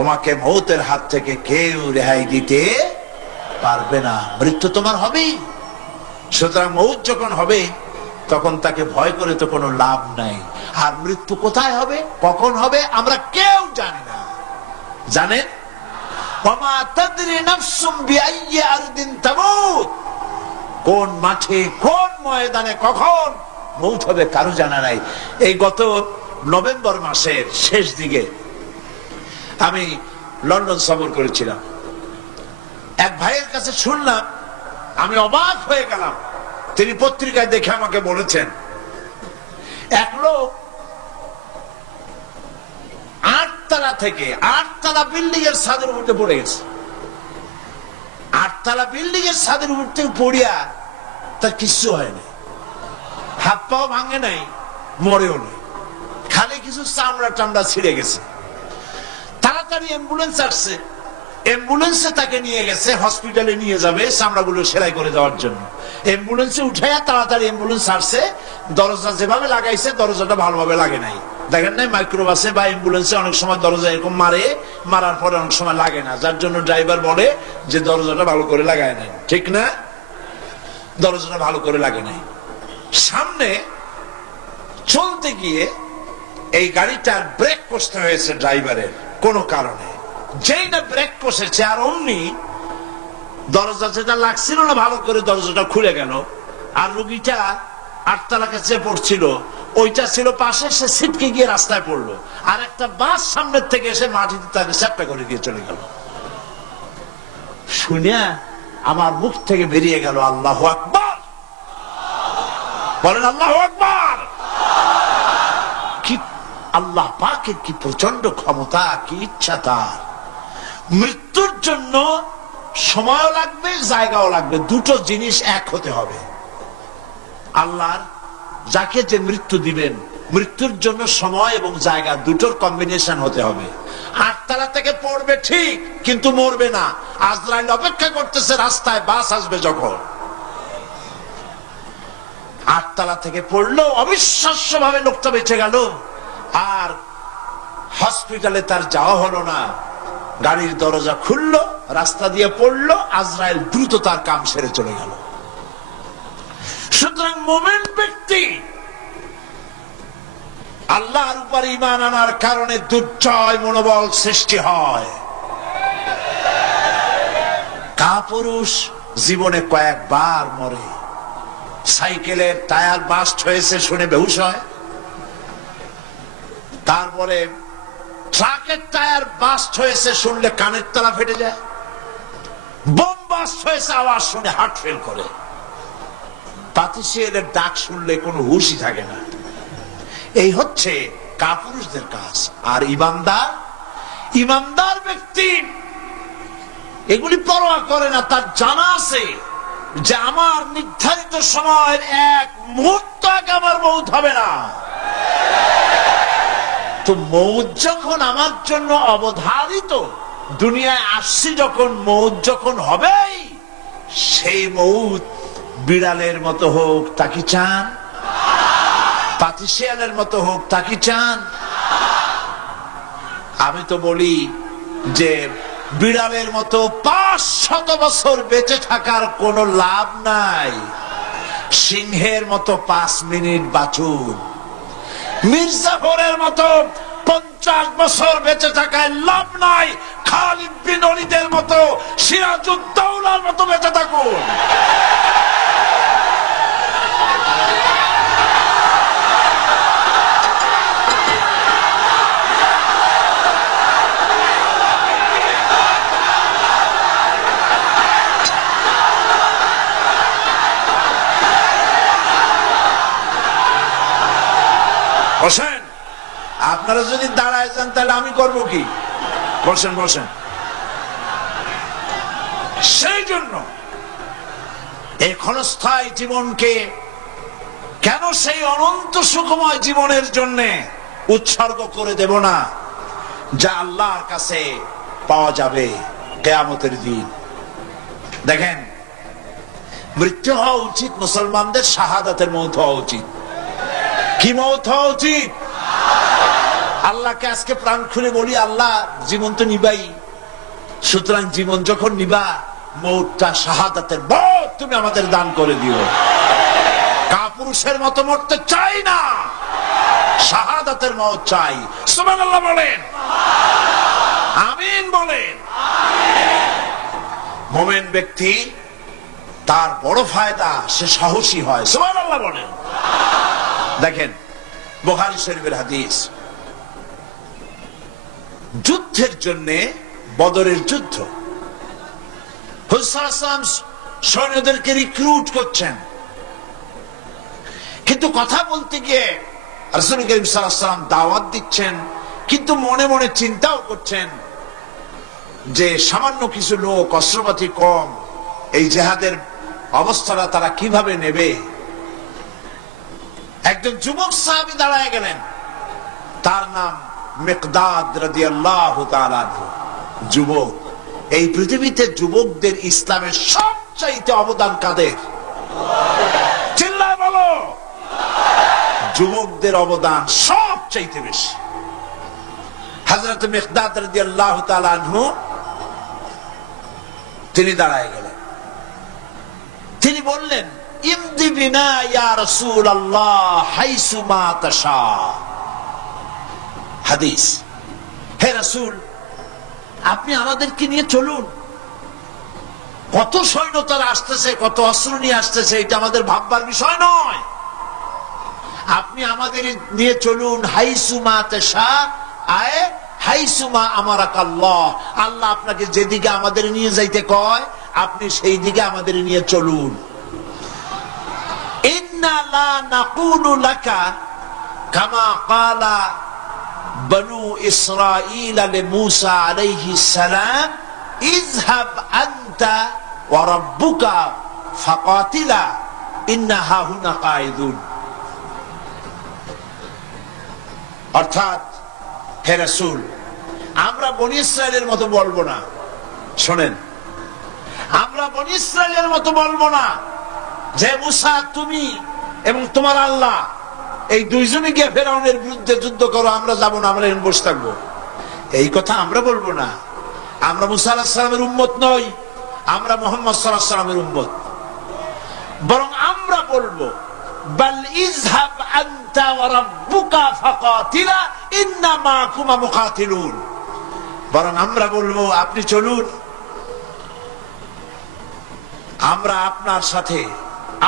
তোমাকে মৌতের হাত থেকে কেউ রেহাই দিতে পারবে না, মৃত্যু তোমার হবেই। সুতরাং মৌত যখন হবে তখন তাকে ভয় করে তো কোনো লাভ নাই। আর মৃত্যু কোথায় হবে, কখন হবে, আমরা কেউ জানি না। জানেন, ওমা তাদরি নাফসুম বিআইয়ি আরদিন তামুত, কোন মাঠে কোন ময়দানে কখন মৌত হবে কারো জানা নাই। এই গত নভেম্বর মাসের শেষ দিকে আমি লন্ডন সফর করেছিলাম। এক ভাইয়ের কাছে শুনলাম, আমি অবাক হয়ে গেলাম। তিনি পত্রিকায় দেখে আমাকে বলেছেন, এক লোক 8 তলা থেকে 8 তলা বিল্ডিং এর ছাদের উপরে পড়ে গেছে। 8 তলা বিল্ডিং এর ছাদের উপর থেকে পড়িয়া তার কিচ্ছু হয়নি, হাত পাও ভাঙে নাই, মরেও নাই, খালি কিছু চামড়া টামড়া ছিঁড়ে গেছে। তাড়াতাড়ি অ্যাম্বুলেন্স আসছে, অ্যাম্বুলেন্সে তাকে নিয়ে গেছে, হসপিটালে নিয়ে যাবে চামড়াগুলো সেলাই করে দেওয়ার জন্য। অ্যাম্বুলেন্সে উঠাইয়া তাড়াতাড়ি অ্যাম্বুলেন্স আসছে, দরজা যেভাবে লাগাইছে দরজাটা ভালোভাবে লাগে নাই। দেখেন নাই মাইক্রোবাসে বা অ্যাম্বুলেন্সে অনেক সময় দরজা এরকম মারার পরে অনেক সময় লাগে না, যার জন্য ড্রাইভার বলে যে দরজাটা ভালো করে লাগায় নাই, ঠিক না? দরজাটা ভালো করে লাগে নাই। সামনে চলতে গিয়ে এই গাড়িটার ব্রেক কষতে হয়েছে ড্রাইভারের কোনো কারণে। যেই না ব্রেক কষেছে আর অমনি দরজা যেটা লাগছিল না ভালো করে দরজাটা খুলে গেল। আর রুগীটা 8 তলা কাছে পড়ছিল, ওইটা ছিল পাশে, সে ছিটকে গিয়ে রাস্তায় পড়লো। আর একটা বাস সামনের থেকে এসে মাটিতে তাকে চ্যাপ্টা করে দিয়ে চলে গেল। শুনে আমার মুখ থেকে বেরিয়ে গেল আল্লাহু আকবার। বলেন আল্লাহু আকবার। কি আল্লাহ পাকের কি প্রচন্ড ক্ষমতা, কি ইচ্ছা তার। মৃত্যুর জন্য সময়ও লাগবে, জায়গাও লাগবে, দুটো জিনিস এক হতে হবে। আল্লাহর যাকে যে মৃত্যু দিবেন, মৃত্যুর জন্য সময় এবং জায়গা দুটোর কম্বিনেশন হতে হবে। 8 তলা থেকে পড়বে ঠিক, কিন্তু মরবে না। আজরাইল অপেক্ষা করতেছে রাস্তায়, বাস আসবে যখন। 8 তলা থেকে পড়লো, অবিশ্বাস্য ভাবে লোকটা বেঁচে গেল। আর হসপিটালে তার যাওয়া হলো না, গাড়ির দরজা খুললো, রাস্তা দিয়ে পড়লো, আজরাইল দ্রুত তার কাম সেরে চলে গেল। সুতরাং মুমিন ব্যক্তি আল্লাহর উপর ঈমান আনার কারণে দুর্জয় মনোবল সৃষ্টি হয়। কাপুরুষ জীবনে কয়েকবার মরে, সাইকেলের টায়ার বাস্ট হয়েছে শুনে বেহুশ হয়, তারপরে ট্রাকের টায়ার বাস্ট হয়েছে শুনলে কানের তলা ফেটে যায়, বোম বাস্ট হয়েছে আওয়াজ শুনে হার্ট ফেল করে, পাতিসিয়ালের ডাক শুনলে কোনো হুশই থাকে না। এই হচ্ছে কাপুরুষদের কাজ। আর ইমানদার ব্যক্তি এগুলি পরোয়া করে না। তার জানা আছে যে আমার নির্ধারিত সময়ের 1 মুহূর্ত আগে আমার মৌত হবে না। তো মৌত যখন আমার জন্য অবধারিত, দুনিয়ায় আসছি যখন, মৌত যখন হবেই, সেই মৌত বিড়ালের মতো হোক তা কি চান? পাতিসিয়ালের মতো হোক তা কি চান? আমি তো বলি যে বিড়ালের মতো 500 বছর বেঁচে থাকার কোনো লাভ নাই, সিংহের মতো 5 মিনিট বাঁচুন। মির্জাফরের মতো 50 বছর বেঁচে থাকায় লাভ নাই, খালিদ বিন ওলীদের মতো, সিরাজউদ্দৌলার মতো বেঁচে থাকুন। বসেন, আপনারা যদি দাঁড়ায় যান তাহলে আমি করব কি? বসেন বসেন। সেই জন্য এই ক্ষণস্থায়ী জীবনকে কেন সেই অনন্ত সুখময় জীবনের জন্য উৎসর্গ করে দেব না, যা আল্লাহর কাছে পাওয়া যাবে কিয়ামতের দিন। দেখেন, মৃত্যু হওয়া উচিত মুসলমানদের শাহাদাতের মৌত হওয়া উচিত। কি মৌত হওয়া উচিত? আল্লাহকে আজকে প্রাণ খুলে বলি, আল্লাহ জীবন তো নিবাই, সুতরাং জীবন যখন নিবা, মৌতটা শাহাদাতের মৌত তুমি আমাদের দান করে দিও। কাপুরুষের মতো মরতে চাই না, শাহাদাতের মৌত চাই। সুবহানাল্লাহ বলেন, আমিন বলেন। মুমিন ব্যক্তি তার বড় ফায়দা, সে সাহসী হয়। সুবহানাল্লাহ বলেন। দেখেন বুখারী শরীফের হাদিস, যুদ্ধের জন্য, বদরের যুদ্ধ, হুজুর সাল্লাল্লাহু আলাইহি ওয়াসাল্লাম সৈন্যদেরকে রিক্রুট করছেন, কিন্তু কথা বলতে গিয়ে রাসূল করিম সাল্লাল্লাহু আলাইহি ওয়াসাল্লাম দাওয়াত দিচ্ছেন, কিন্তু মনে মনে চিন্তাও করছেন যে সামান্য কিছু লোক, অস্ত্রপাতি কম, এই জিহাদের অবস্থাটা তারা কিভাবে নেবে। একজন যুবক সাহাবী দাঁড়ায় গেলেন, তার নাম মিকদাদ রাদিয়াল্লাহু তাআলা আনহু। যুবক, এই পৃথিবীতে যুবকদের ইসলামের সবচাইতে অবদান কাদের? চিল্লায় বলো। যুবকদের অবদান সবচাইতে বেশি। হযরত মিকদাদ রাদিয়াল্লাহু তাআলা আনহু তিনি দাঁড়ায় গেলেন, তিনি বললেন, ইমদি বিনা ইয়া রাসূলুল্লাহ হাইসু মা তাশা। হাদিস, হে রাসূল, আপনি আমাদেরকে নিয়ে চলুন। কত সৈন্য তারা আসতেছে, কত অস্ত্র নিয়ে আসতেছে, এটা আমাদের ভাববার বিষয় নয়। আপনি আমাদের নিয়ে চলুন, হাইসু মা তাশা, আয়ে হাইসু মা আমারাকাল্লাহ। আল্লাহ আপনাকে যেদিকে আমাদের নিয়ে যাইতে কয়, আপনি সেই দিকে আমাদের নিয়ে চলুন। ইন্না লা নাকুলু লাকা কামা ক্বালা বনু ইসরাঈল লিমূসা আলাইহিস সালাম, ইযহাব আনতা ওয়া রাব্বুকা ফাকাতিলা ইন্না হাহুনা কাঈদুন। অর্থাৎ, হে রাসূল, আমরা বনি ইসরাইলের মতো বলবো না। শোনেন, আমরা বনি ইসরাইলের মতো বলবো না যে মুসা, তুমি এবং তোমার আল্লাহ এই দুইজনে গিয়ে ফেরাউনের বিরুদ্ধে যুদ্ধ করো, আমরা যাবো না, আমরা এখানে বসে থাকবো। এই কথা আমরা বলবো না। আমরা মুসা আলাইহিস সালামের উম্মত নই, আমরা মুহাম্মদ সাল্লাল্লাহু আলাইহি ওয়াসাল্লামের উম্মত। বরং আমরা বলবো, বাল ইযহাব আনতা ওয়া রাব্বুকা ফাকাতিলা ইন্না মাকুমা মুকাতিলুন। বরং আমরা বলবো, আপনি চলুন, আমরা আপনার সাথে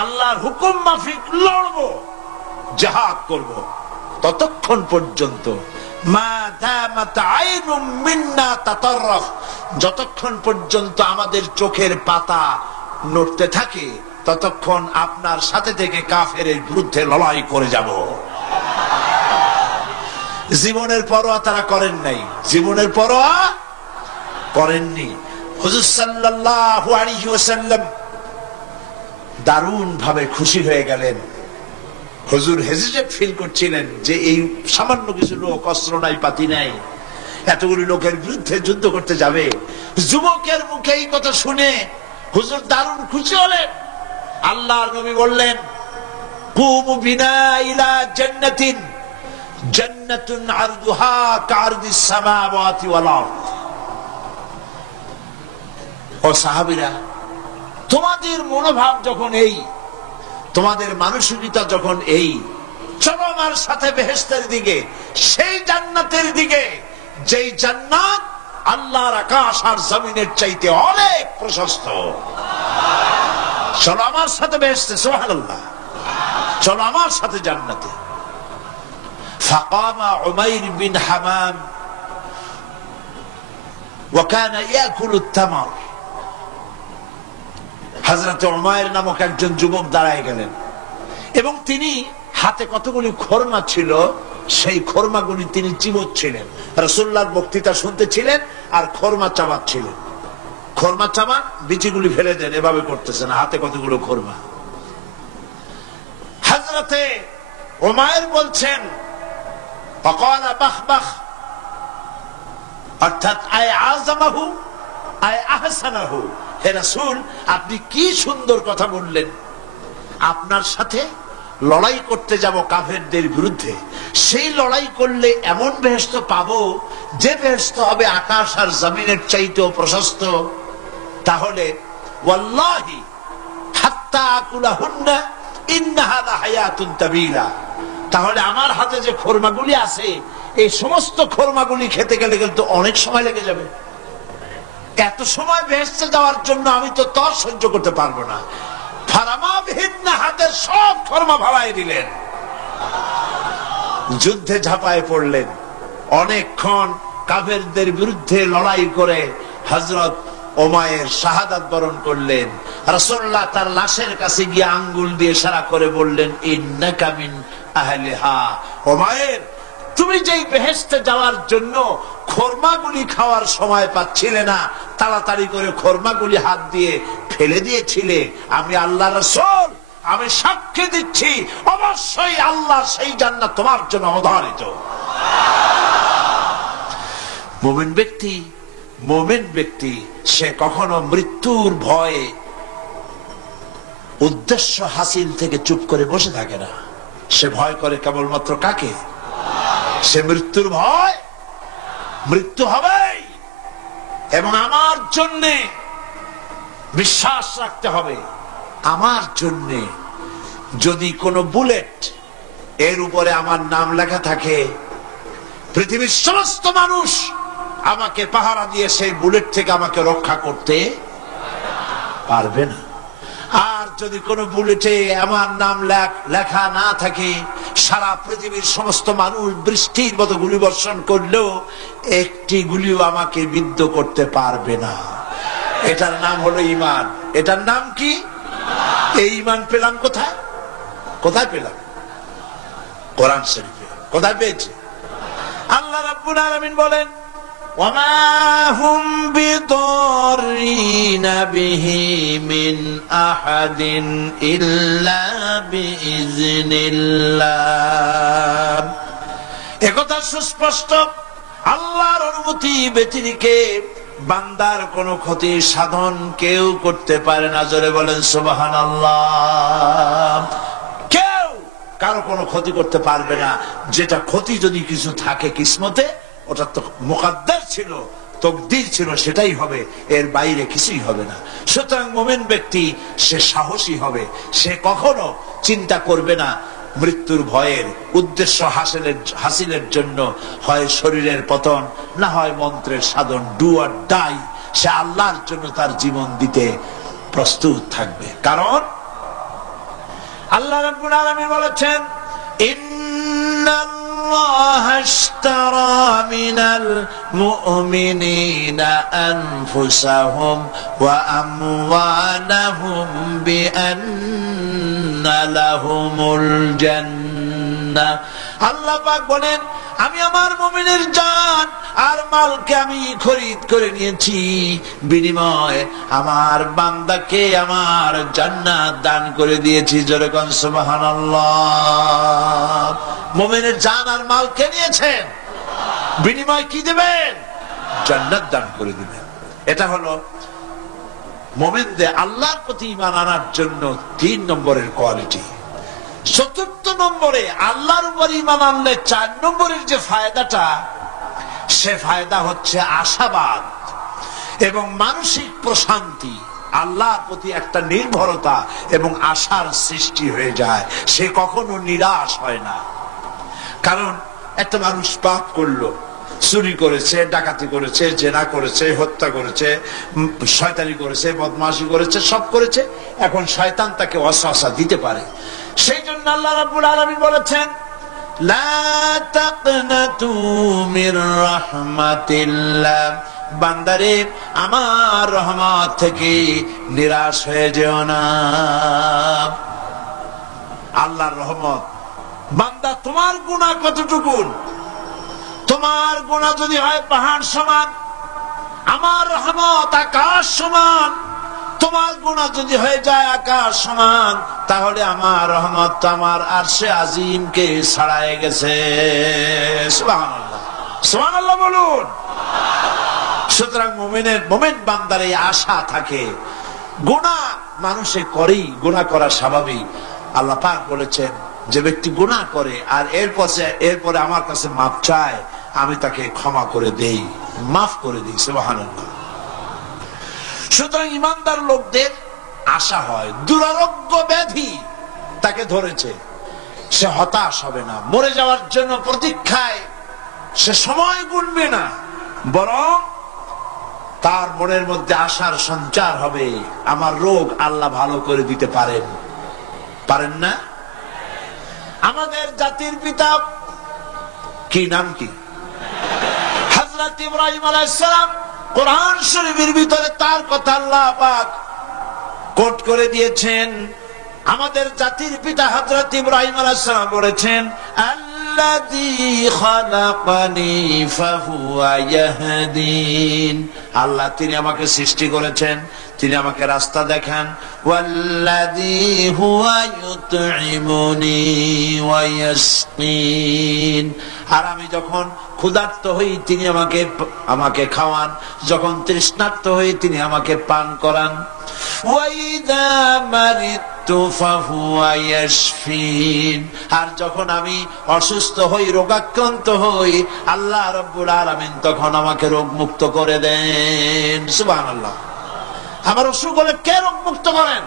আল্লাহর হুকুম মাফিক লড়বো, জিহাদ করব। ততক্ষণ পর্যন্ত মা দামাত আইনুম মিন্না তাতাররাফ, যতক্ষণ পর্যন্ত আমাদের চোখের পাতা নড়তে থাকে, ততক্ষণ আপনার সাথে থেকে কাফেরের বিরুদ্ধে লড়াই করে যাব। জীবনের পরোয়া তারা করেন নাই, জীবনের পরোয়া করেননি। হুজুর সাল্লাল্লাহু আলাইহি ওয়াসাল্লাম দারুণ ভাবে খুশি হয়ে গেলেন। হুজুর হেজিটেট ফিল করছিলেন যে এই সামান্য কিছু লোক, অস্ত্র নাই, পাতি নাই, এতগুলি লোকের বিরুদ্ধে যুদ্ধ করতে যাবে। যুবকের মুখে এই কথা শুনে হুজুর দারুণ খুশি হলেন। আল্লাহর নবী বললেন, কুমু বিনা ইলা জান্নাতিন, জান্নাতুন আরদুহা কারদিস সামাওয়াতি ওয়াল আরদ। ও সাহাবীরা, তোমাদের মনোভাব যখন এই, তোমাদের মানসিকতা যখন এই, চলো আমার সাথে বেহেশতের দিকে, সেই জান্নাতের দিকে যেই জান্নাত আল্লাহর আকাশ আর জমিনের চাইতে অনেক প্রশস্ত। চলো আমার সাথে বেহেশতে, সুবহানাল্লাহ, চলো আমার সাথে জান্নাতে। ফাকামা উমাইর বিন হামাম ওয়া কানা ইয়াকুলু আত-তামার। হযরত উমাইর নামক একজন যুবক দাঁড়ায় গেলেন এবং তিনি হাতে কতগুলি খরমা ছিল, সেই খরমাগুলি তিনি চিবোচ্ছিলেন। রাসূলুল্লাহর বক্তৃতা শুনতেছিলেন আর খরমা চাবাচ্ছিলেন। খরমা চাবান, বিচিগুলি ফেলে দেন, এভাবে করতেছেন, হাতে কতগুলো খরমা। হযরতে উমাইর বলছেন, ফাকালা বাখ বাখ, অর্থাৎ আয় আযমাহু আয় আহসানাহু। হে রাসূল, আপনি কি সুন্দর কথা বললেন। আপনার সাথে লড়াই করতে যাব কাফেরদের বিরুদ্ধে, সেই লড়াই করলে এমন বেহেশত পাবো যে বেহেশত হবে আকাশ আর জমিনের চাইতেও প্রশস্ত। তাহলে ওয়াল্লাহি হাত্তা আকুলাহুন্না ইন্নাহা লাহায়াতুন তাবিলা, তাহলে আমার হাতে যে খোরমাগুলি আছে এই সমস্ত খোরমাগুলি খেতে গেলে কিন্তু অনেক সময় লেগে যাবে। এত সময় বেহেশতে যাওয়ার জন্য আমি তো তর সহ্য করতে পারবো না। হাতের সব খোরমা ভালাই দিলেন, যুদ্ধে ঝাঁপায় পড়লেন। অনেকক্ষণ কাফেরদের বিরুদ্ধে লড়াই করে হযরত ওমায়ের শাহাদাত বরণ করলেন। রাসূলুল্লাহ তার লাশের কাছে গিয়ে আঙ্গুল দিয়ে ইশারা করে বললেন, ইন্নাকা মিন আহলিহা। ওমায়ের, তুমি যেই বেহেশতে যাওয়ার জন্য খোরমাগুলি খাওয়ার সময় পাচ্ছিলে না, তাড়াতাড়ি করে খোরমাগুলি হাত দিয়ে ফেলে দিয়েছিলে, আমি আল্লাহ রাসূল আমি সাক্ষী দিচ্ছি অবশ্যই আল্লাহ সেই জান্নাত তোমার জন্য অবধারিত। মুমিন ব্যক্তি সে কখনো মৃত্যুর ভয়ে উদ্দেশ্য হাসিল থেকে চুপ করে বসে থাকে না। সে ভয় করে কেবলমাত্র কাকে? সে মৃত্যুর ভয়, মৃত্যু হবেই এবং আমার জন্য বিশ্বাস রাখতে হবে। আমার জন্য যদি কোনো বুলেট এর উপরে আমার নাম লেখা থাকে, পৃথিবীর সমস্ত মানুষ আমাকে পাহারা দিয়ে সেই বুলেট থেকে আমাকে রক্ষা করতে পারবে না। আর যদি কোনো বুলেটে আমার নাম লেখা না থাকে, সারা পৃথিবীর সমস্ত মানুষ বৃষ্টির মতো গুলি বর্ষণ করলেও একটি গুলিও আমাকে বিদ্ধ করতে পারবে না। এটার নাম হলো ঈমান। এটার নাম কি? এই ঈমান পেলাম কোথায়? কোথায় পেলাম? কোরআন শরীফে। কোথায় পেয়েছি? আল্লাহ রাব্বুল আলামিন বলেন, ওয়ামা হুম বিদরিনা বিহি মিন আহাদিন ইল্লা বিইজনিল্লাহ। একথা সুস্পষ্ট, আল্লাহর অনুমতি ব্যতিরেকে বান্দার কোনো ক্ষতি সাধন কেউ করতে পারে না। জোরে বলেন সুবহানাল্লাহ। কেউ কারো কোনো ক্ষতি করতে পারবে না। যেটা ক্ষতি যদি কিছু থাকে কিসমতে, ওটা তো মুকদ্দার ছিল, তকদির ছিল, সেটাই হবে, এর বাইরে কিছুই হবে না। সুতরাং মুমিন ব্যক্তি সে সাহসী হবে, সে কখনো চিন্তা করবে না মৃত্যুর ভয়ের। উদ্দেশ্য হাসিলের জন্য হয় শরীরের পতন, না হয় মন্ত্রের সাধন, ডু অর ডাই। সে আল্লাহর জন্য তার জীবন দিতে প্রস্তুত থাকবে। কারণ আল্লাহ রাব্বুল আলামিন বলেছেন, ইন্নাল্লাহা আশতারা মিনাল মুমিনিনা আনফুসাহুম ওয়া আমওয়ালাহুম বিআন্না লাহুমুল জান্নাহ। আল্লাহ পাক বলেন, আমি আমার মুমিনের জান আর মালকে আমি খরিদ করে নিয়েছি, বিনিময়ে আমার বান্দাকে আমার জান্নাত দান করে দিয়েছি। জোরে কোন সুবহানাল্লাহ। মুমিনের জান আর মালকে নিয়েছেন, বিনিময় কি দিবেন? জান্নাত দান করে দিবেন। এটা হলো মুমিনদের আল্লাহর প্রতি ঈমান আনার জন্য 3 নম্বরের কোয়ালিটি। 4th নম্বরে আল্লাহর উপর ঈমান আনলে 4 নম্বরের যে ফায়দাটা, সে ফায়দা হচ্ছে আশাবাদ এবং মানসিক প্রশান্তি। আল্লাহর প্রতি একটা নির্ভরতা এবং আশার সৃষ্টি হয়ে যায়, সে কখনো নিরাশ হয় না। কারণ একটা মানুষ পাপ করলো, চুরি করেছে, ডাকাতি করেছে, জেনা করেছে, হত্যা করেছে, শয়তানি করেছে, বদমাশি করেছে, সব করেছে। এখন শয়তান তাকে ওয়াসওয়াসা দিতে পারে। সেই জন্য আল্লাহ রাব্বুল আলামিন বলেছেন, লা তাকনাতু মির রাহমাতিল্লাহ। বান্দারে, আমার রহমত থেকে নিরাশ হয়ে যেও না। আল্লাহর রহমত, বান্দা তোমার গুনাহ কতটুকু? তোমার গুনাহ যদি হয় পাহাড় সমান, আমার রহমত আকাশ সমান। তোমার গুনাহ যদি হয়ে যায় আকাশ সমান, তাহলে আমার রহমত তো আমার আরশে আজিমকে ছাড়ায় গেছে। সুবহানাল্লাহ, সুবহানাল্লাহ বলুন। সুতরাং মুমিন বান্দার এই আশা থাকে। গুনাহ মানুষে করেই, গুনাহ করা স্বাভাবিক। আল্লাহ পাক বলেছেন, যে ব্যক্তি গুনাহ করে আর এরপরে আমার কাছে মাফ চায়, আমি তাকে ক্ষমা করে দেই, মাফ করে দিই। সুবহানাল্লাহ। সুতরাং ইমানদার লোকদের আশা হয়, দুরারোগ্য ব্যাধি তাকে ধরেছে, সে হতাশ হবে না, মরে যাওয়ার জন্য প্রতীক্ষায় সে সময় গুনবে না, বরং তার মনের মধ্যে আশার সঞ্চার হবে, আমার রোগ আল্লাহ ভালো করে দিতে পারেন। পারেন না? আমাদের জাতির পিতা কি নাম কি? হযরত ইব্রাহিম আলাইহিস সালাম। কোরআন শরীফের ভিতরে তার কথা আল্লাহ পাক কোট করে দিয়েছেন। আমাদের জাতির পিতা হযরত ইব্রাহিম আলাইহিস সালাম বলেছেন, আল্লাযী খালাকানি ফাহুয়া ইয়াহদিন। আল্লাহ তিনি আমাকে সৃষ্টি করেছেন, তিনি আমাকে রাস্তা দেখান। ওয়াল্লাযী হুয়া ইউতঈমুনি ওয়া ইয়াসকিন। আর আমি যখন ক্ষুধার্ত হই তিনি আমাকে খাওয়ান, যখন তৃষ্ণার্ত হই তিনি আমাকে পান করান। ওয়াইদা মারিতু ফাহুয়া ইয়াশফিন। আর যখন আমি অসুস্থ হই, রোগাক্রান্ত হই, আল্লাহ রাব্বুল আলামিন তখন আমাকে রোগ মুক্ত করে দেন। সুবহানাল্লাহ। আমার অসুখ হলে কে রোগ মুক্ত করেন?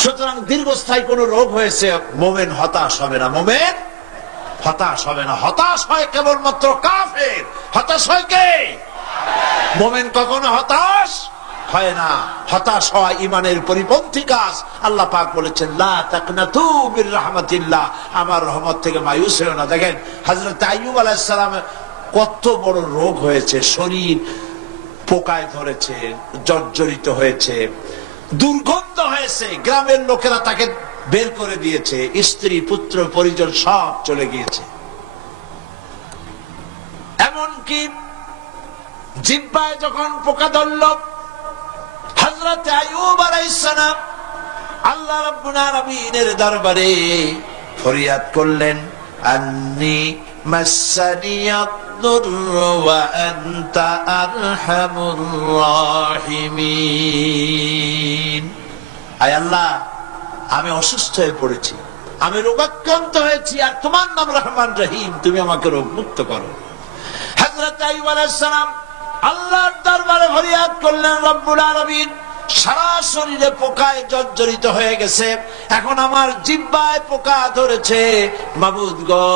সুতরাং দীর্ঘস্থায়ী কোন রোগ হয়েছে, মুমিন হতাশ হবে না, মুমিন হতাশ হবে না। হতাশ হয় কেবলমাত্র কাফের। হতাশ হয় কে? মুমিন কখনো হতাশ হয় না। হতাশ হওয়া ইমানের পরিপন্থী কাজ। আল্লাহ পাক বলেছেন, লা তাকনাতু মির রাহমাতিল্লাহ, আমার রহমত থেকে মায়ুস হও না। দেখেন হযরত আইয়ুব আলাইহিস সালামের কত বড় রোগ হয়েছে, শরীর পোকায় ধরেছে, জর্জরিত হয়েছে, দুর্গন্ধ হয়েছে, গ্রামের লোকেরা তাকে বের করে দিয়েছে, স্ত্রী পুত্র পরিজন সব চলে গিয়েছে। এমনকি জিহ্বায় যখন পোকা ধরল, হযরত আইয়ুব আলাইহিস সালাম আল্লাহ রাব্বুল আলামিনের দরবারে ফরিয়াদ করলেন, আন্নী মাসসানিয়াদ দুররু ওয়া আনতা আরহামুর রাহিমিন। আয় আল্লাহ, আমি অসুস্থ হয়ে পড়েছি, আমি রোগাক্রান্ত হয়েছি, আর তোমার নাম রহমান রহিম, তুমি আমাকে রোগ মুক্ত করো। হযরত আইয়ুব আলাইহিস সালাম আল্লাহর দরবারে ফরিয়াদ করলেন, রব্বুল আলামিন সারা শরীরে পোকায় জর্জরিত হয়ে গেছে, এখন আমার জিহ্বায় পোকা ধরেছে, মাবুদ গো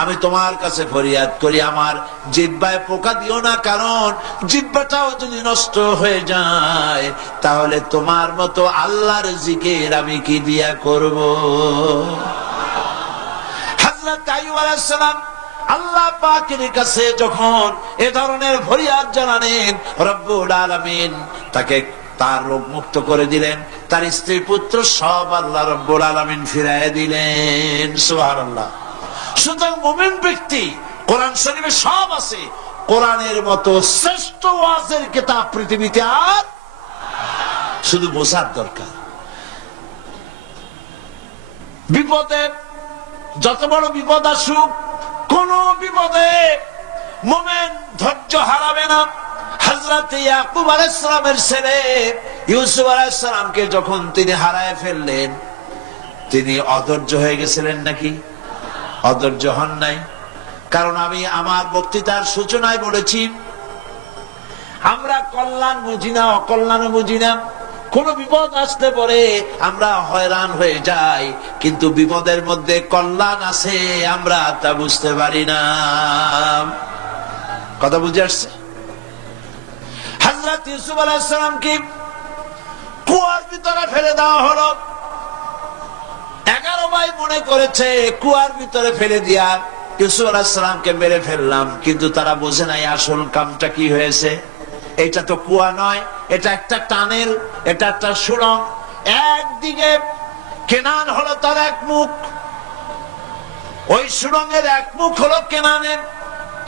আমি তোমার কাছে ফরিয়াদ করি, আমার জিহ্বায় পোকা দিও না, কারণ জিহ্বাটাও যদি নষ্ট হয়ে যায় তাহলে তোমার মতো আল্লাহর জিকির আমি কি দিয়া করব। হযরত আইয়ুব আলাইহিস সালাম আল্লাহ পাকের কাছে যখন এ ধরনের ফরিয়াদ জানালেন, রব্বুল আলামিন তাকে তার রোগ মুক্ত করে দিলেন, তার স্ত্রী পুত্র সব আল্লাহ রব্বুল আলামিন ফিরাইয়া দিলেন। সুবহানাল্লাহ। সুতরাং মুমিন ব্যক্তি, কোরআন শরীফে সব আছে, কোরআনের মতো শ্রেষ্ঠ ওয়াজের কিতাব পৃথিবীতে আর, শুধু বোঝার দরকার। বিপদে যত বড় বিপদ আসুক, কোন বিপদে মুমিন ধৈর্য হারাবে না। হযরত ইয়াকুব আলাইহিস সালামের ছেলে ইউসুফ আলাইহিস সালামকে যখন তিনি হারায় ফেললেন, তিনি অধৈর্য হয়ে গেছিলেন নাকি? অধৈর্য হন নাই। কারণ আমি আমার বক্তৃতার সূচনায় বলেছি, আমরা কল্যাণ বুঝি না, অকল্যাণ বুঝি না। কোন বিপদ আসতে পরে আমরা হয়রান হয়ে যাই, কিন্তু বিপদের মধ্যে কল্যাণ আছে আমরা তা বুঝতে পারি না। কথা বুঝে আসছে? হযরত ইউসুফ আলাইহিস সালামকে কুয়ার ভিতরে ফেলে দেওয়া হলো। 11 ভাই মনে করেছে কুয়ার ভিতরে ফেলে দিয়া ইউসুফ আলাইহিস সালামকে মেরে ফেললাম, কিন্তু তারা বোঝে নাই আসল কামটা কি হয়েছে। এটা তো কুয়া নয়, এটা একটা টানেল, এটা একটা সুড়ঙ্গ। একদিকে কেনান হলো তার এক মুখ, ওই সুড়ঙ্গের এক মুখ হলো কেনানের।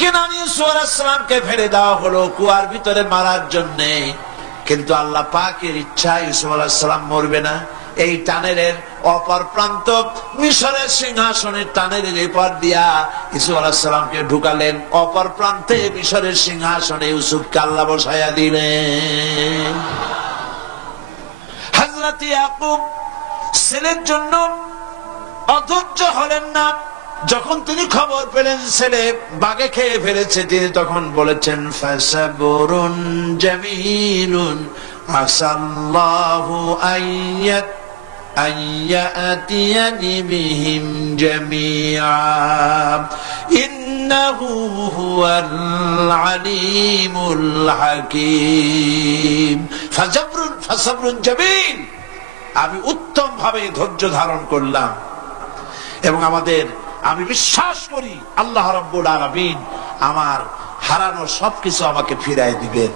কেনান ইউসুফ আলাইহিস সালামকে ফেলে দেওয়া হলো কুয়ার ভিতরে মারার জন্য, কিন্তু আল্লাহ পাকের ইচ্ছা ইউসুফ আলাইহিস সালাম মরবে না। এই টানেলের অপর প্রান্ত মিশরের সিংহাসনের টানেলের এপার দিয়া ইউসুফ আলাইহিস সালামকে ঢুকালেন, অপর প্রান্তে মিশরের সিংহাসনে ইউসুফকে আল্লাহ বসায়া দিলেন। হযরত ইয়াকুব ছেলের জন্য অধৈর্য হলেন না। যখন তিনি খবর পেলেন ছেলে বাঘে খেয়ে ফেলেছে, তিনি তখন বলেছেন ফাসাবুরুন জামিলুন আসাল্লাহু আইয়াতিয়ানি বিহিম জামিআ ইন্নাহু হুয়াল আলিমুল হাকীম। ফাসাবরুন জামিল, আমি উত্তম ভাবে ধৈর্য ধারণ করলাম এবং আমি বিশ্বাস করি আল্লাহ রাব্বুল আলামিন আমার হারানো সবকিছু আমাকে ফিরাই দিবেন।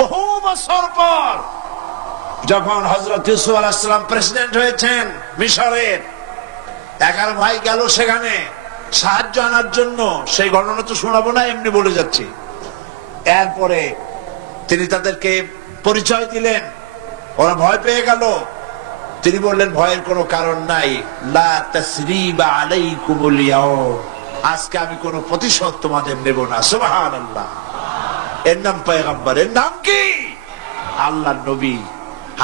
বহু বছর পর যখন হযরত ইউসুফ আলাইহিস সালাম প্রেসিডেন্ট হয়েছেন মিশরের, 11 ভাই গেল সেখানে সাহায্য আনার জন্য। সেই ঘটনা তো শোনাবো না, এমনি বলে যাচ্ছি। এরপরে তিনি তাদেরকে পরিচয় দিলেন, ওরা ভয় পেয়ে গেল। তিনি বললেন ভয়ের কোনো কারণ নাই, লা তাসরিবা আলাইকুমুল ইয়াউম, আজকে আমি কোনো প্রতিশোধ তোমাদের নেব না। সুবহানাল্লাহ। এর নাম পয়গম্বর, এর নাম কি? আল্লাহর নবী।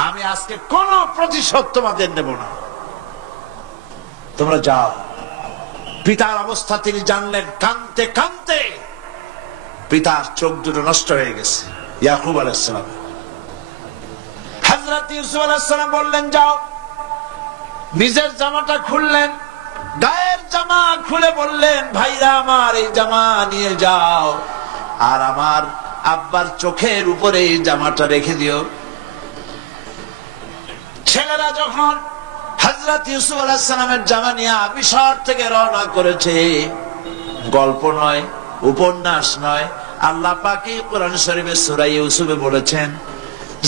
আমি আজকে কোনো প্রতিশোধ তোমাদের নেব না, তোমরা যাও। পিতার অবস্থা তিনি জানলেন, কাঁদতে কাঁদতে পিতার চোখ দুটো নষ্ট হয়ে গেছে। ইয়াকুব আলাইহিস সালাম, হযরত ইউসুফ আলাইহিস সালাম বললেন যাও। নিজের জামাটা খুললেন, গায়ের জামা খুলে বললেন ভাইরা আমার এই জামা নিয়ে যাও, আর আমার আব্বার চোখের উপরে এই জামাটা রেখে দিও। ছেলেরা যখন হযরত ইউসুফ আলাইহিস সালামের জামা নিয়ে মিশর থেকে রওনা করেছে, গল্প নয়, উপন্যাস নয়, আল্লাহ পাকই কোরআন শরীফে সূরা ইউসুফে বলেছেন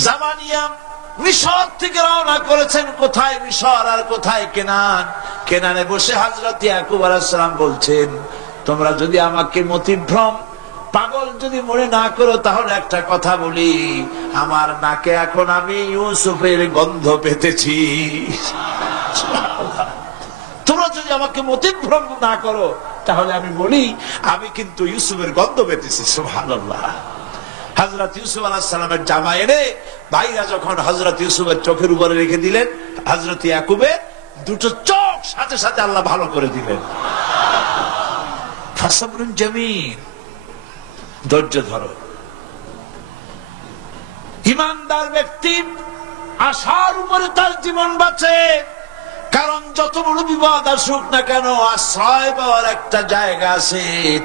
জামা নিয়ে মিশর থেকে রওনা করেছেন। কোথায় মিশর আর কোথায় কেনান? কেনানে বসে হযরত ইয়াকুব আলাইহিস সালাম বলছেন তোমরা যদি আমাকে মতিভ্রম পাগল যদি মনে না করো তাহলে একটা কথা বলি, আমার নাকে এখন আমি ইউসুফের গন্ধ পেতেছি। তোমরা যদি আমাকে মতিভ্রম না করো তাহলে আমি বলি আমি কিন্তু ইউসুফের গন্ধ পেতেছি। সুবহানাল্লাহ। হযরত ইউসুফ আলাইহিস সালামের জামা এনে ভাইরা যখন হযরত ইউসুফের চোখের উপরে রেখে দিলেন, হযরত ইয়াকুবের দুটো চোখ সাথে সাথে আল্লাহ ভালো করে দিলেন। ফাসাবরুন জামিল, ধৈর্য ধরো। ঈমানদার ব্যক্তি আশার উপরে তার জীবন বাঁচে, কারণ যত বড় বিপদ আসুক না কেন আশ্রয় পাওয়ার একটা জায়গা আছে,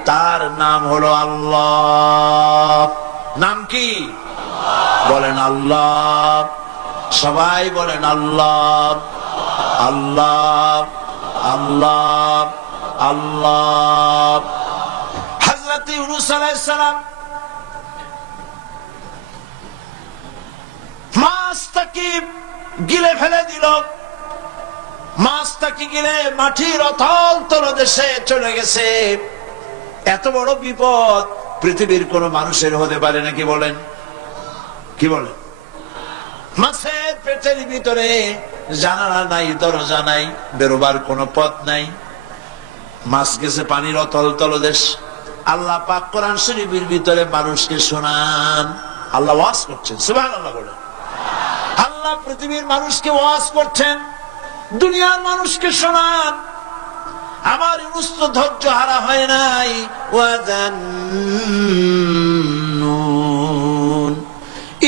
তার নাম হলো আল্লাহ। নাম কি? বলেন আল্লাহ। সবাই বলেন আল্লাহ আল্লাহ আল্লাহ আল্লাহ। হযরত ইউনূস আলাইহিস সালাম মাছটাকে গিলে ফেলে দিল। মাছটাকে গিলে মাটির অতল তলদেশে চলে গেছে। এত বড় বিপদ পৃথিবীর কোন মানুষের হতে পারে নাকি? বলেন, কি বলেন? মাছের পেটের ভিতরে জানালা নাই, দরজা নাই, বেরোবার কোনো পথ নাই। মাছ গেছে পানির অতল তলদেশ। আল্লাহ পাক কোরআন শরীফের ভিতরে মানুষকে শোনান। আল্লাহ ওয়াজ করছেন, সুবহানাল্লাহ বলেন। আল্লাহ পৃথিবীর মানুষকে ওয়াজ করছেন, দুনিয়ার মানুষকে শোনান। আমার ইউনূস তো ধৈর্য হারা হয় নাই। ওয়াযান্নুন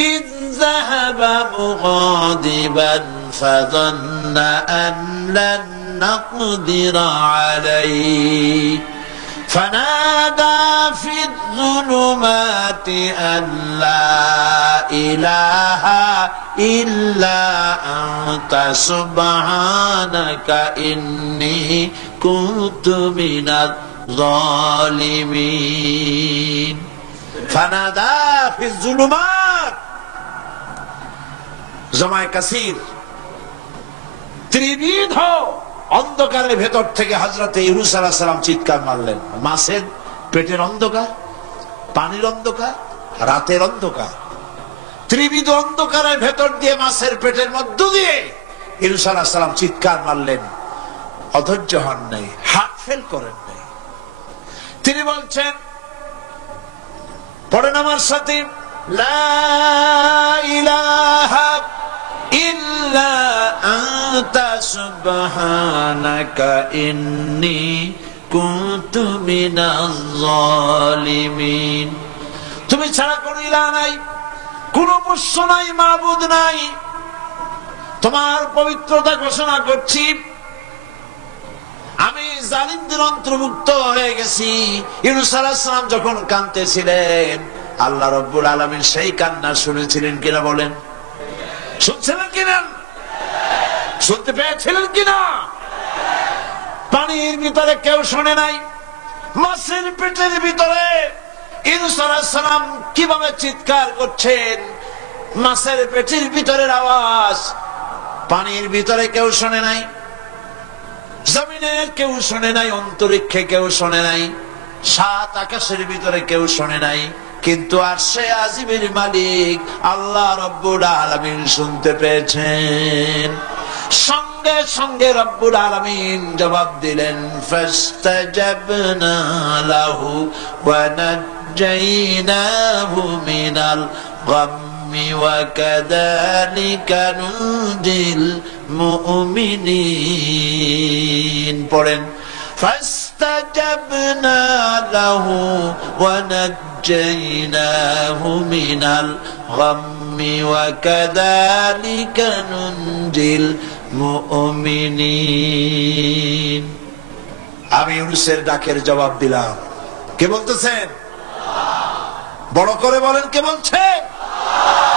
ইয যাহাবা মুগাদিবান ফাযান্না আন লান নাকদিরা আলাইহি فنادى في الظلمات أن لا إله إلا أنت سبحانك إني كنت من الظالمين فنادى في الظلمات জমায় কাসির ত্রিবিধ অন্ধকারের ভেতর থেকে হযরত ইউনূস আলাইহিস সালাম চিৎকার মারলেন। মাছের পেটের অন্ধকার, পানির অন্ধকার, রাতের অন্ধকার, ত্রিবিধ অন্ধকারের ভেতর দিয়ে মাছের পেটের মধ্য দিয়ে ইউনূস আলাইহিস সালাম চিৎকার মারলেন। অধৈর্য হন নাই, হাত ফেল করেন নাই। তিনি বলছেন, পড়েন আমার সাথে, লা ইলাহা ইল্লা আনতা সুবহানাকা ইন্নী কুনতু মিনাজ জালিমিন। তুমি ছাড়া কোনো ইলাহ নাই, কোনো পোষ্য নাই, মাবুদ নাই। তোমার পবিত্রতা ঘোষণা করছি। আমি জালিমদের অন্তর্ভুক্ত হয়ে গেছি। ইউনূস আলাইহিস সালাম যখন কাঁদতেছিলেন, আল্লাহ রাব্বুল আলামিন সেই কান্না শুনেছিলেন কিনা বলেন? শুনছিলেন কিনা? শুনতে পেয়েছিলেন কিনা? পানির ভিতরে কেউ শোনে নাই, মাছের পেটের ভিতরে ইউনূস আলাইহিস সালাম কিভাবে চিৎকার করছেন, মাছের পেটের ভিতরের আওয়াজ পানির ভিতরে কেউ শোনে নাই, জমিনে কেউ শোনে নাই, অন্তরিক্ষে কেউ শোনে নাই, সাত আকাশের ভিতরে কেউ শোনে নাই, কিন্তু আরশে আজিমের মালিক আল্লাহ রাব্বুল আলামিন শুনতে পেয়েছেন। সঙ্গে সঙ্গে রব্বুল আলামিন জবাব দিলেন, ফাস্তাজাবনা লাহু ওয়া নাজ্জাইনাহু মিনাল গাম্মি ওয়া কাযালিকা নুনজিল মুমিনিন। পড়েন, ফাস্তাজাবনা লাহু ওয়া নাজ্জাইনাহু মিনাল গাম্মি ওয়া কাযালিকা নুনজিল মুমিনিন। আমি ইউনূসের ডাকের জবাব দিলাম। কে বলতেছেন? বড় করে বলেন, কে বলছেন?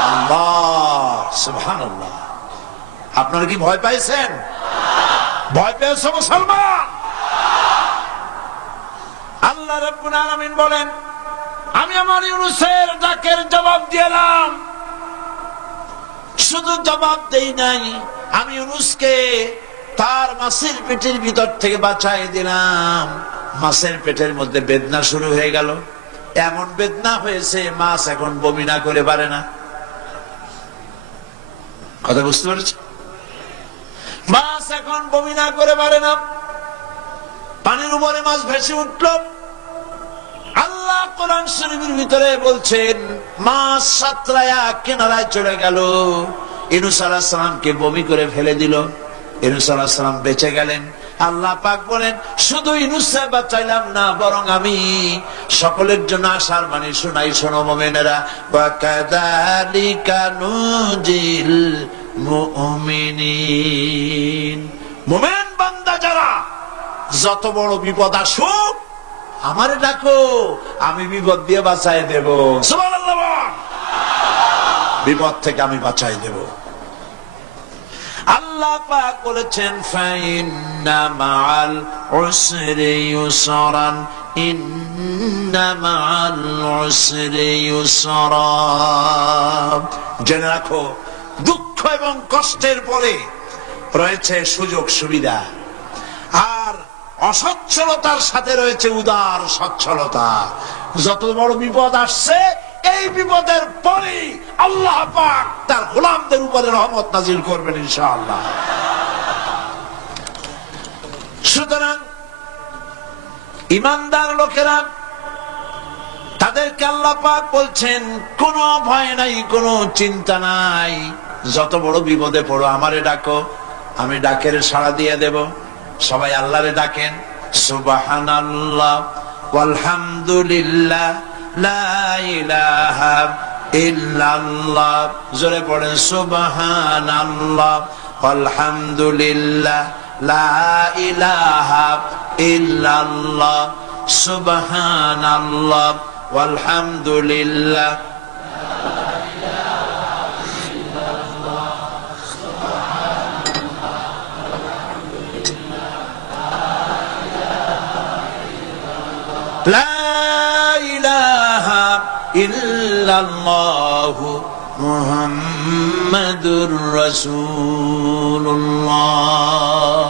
আল্লাহ। সুবহানাল্লাহ। আপনারা কি ভয় পাইছেন? ভয় পেয়েছ মুসলমান? আল্লাহ রাব্বুল আলামিন বলেন, আমি আমার ইউনূসের ডাকের জবাব দিলাম। শুধু জবাব দেই নাই, আমি ইউনূসকে তার মাছের পেটের ভিতর থেকে বাঁচাই দিলাম। মাছের পেটের মধ্যে বেদনা শুরু হয়ে গেল। এমন বেদনা হয়েছে মাছ এখন বমি না করে পারে না। কথা বুঝতে পারছ? মাছ এখন বমি না করে পারে না। পানির উপরে মাছ ভেসে উঠল। আল্লাহ কোরআন শরীফের ভিতরে বলছেন, মাছ সাতরায়া কিনারায় চলে গেল। ইউনূস আলাইহিস সালামকে বমি করে ফেলে দিল। ইউনূস আলাইহিস সালাম বেঁচে গেলেন। আল্লাহ পাক বলেন, শুধু ইউনূসকে বাঁচাইলাম না, বরং আমি সকলের জন্য আশার বাণী শোনাই। শোনো মুমিনেরা, ওয়া কাযালিকা নুনজিল মুমিনিন। মুমিন বান্দা যারা, যত বড় বিপদ আসুক আমারে ডাকো, আমি বিপদ দিয়ে বাঁচাই দেব। সুবহানাল্লাহ। বিপদ থেকে আমি বাঁচাই দেব। আল্লাহ পাক বলেছেন, ফাইন্না মাআল উসরি ইউসরান, ইন্না মাআল উসরি ইউসরা। জেনে রাখো, দুঃখ এবং কষ্টের পরে রয়েছে সুযোগ সুবিধা, আর অসচ্ছলতার সাথে রয়েছে উদার সচ্ছলতা। যত বড় বিপদ আসছে, এই বিপদের পরে আল্লাহ পাক তার গোলামদের উপরে রহমত নাজিল করবেন ইনশাআল্লাহ। সুতরাং ঈমানদার লোকেরা, তাদেরকে আল্লাহ পাক বলছেন, কোনো ভয় নাই, কোনো চিন্তা নাই। যত বড় বিপদে পড়ো আমারে ডাকো, আমি ডাকের সাড়া দিয়ে দেব। সবাই আল্লাহরে ডাকেন। সুবহানাল্লাহ ওয়ালহামদুলিল্লাহ লা ইলাহা ইল্লাল্লাহ। জোরে পড়েন, সুবহানাল্লাহ ওয়ালহামদুলিল্লাহ লা ইলাহা ইল্লাল্লাহ। সুবহানাল্লাহ ওয়ালহামদুলিল্লাহ। লা ইলাহা ইল্লাল্লাহু মুহাম্মাদুর রাসূলুল্লাহ।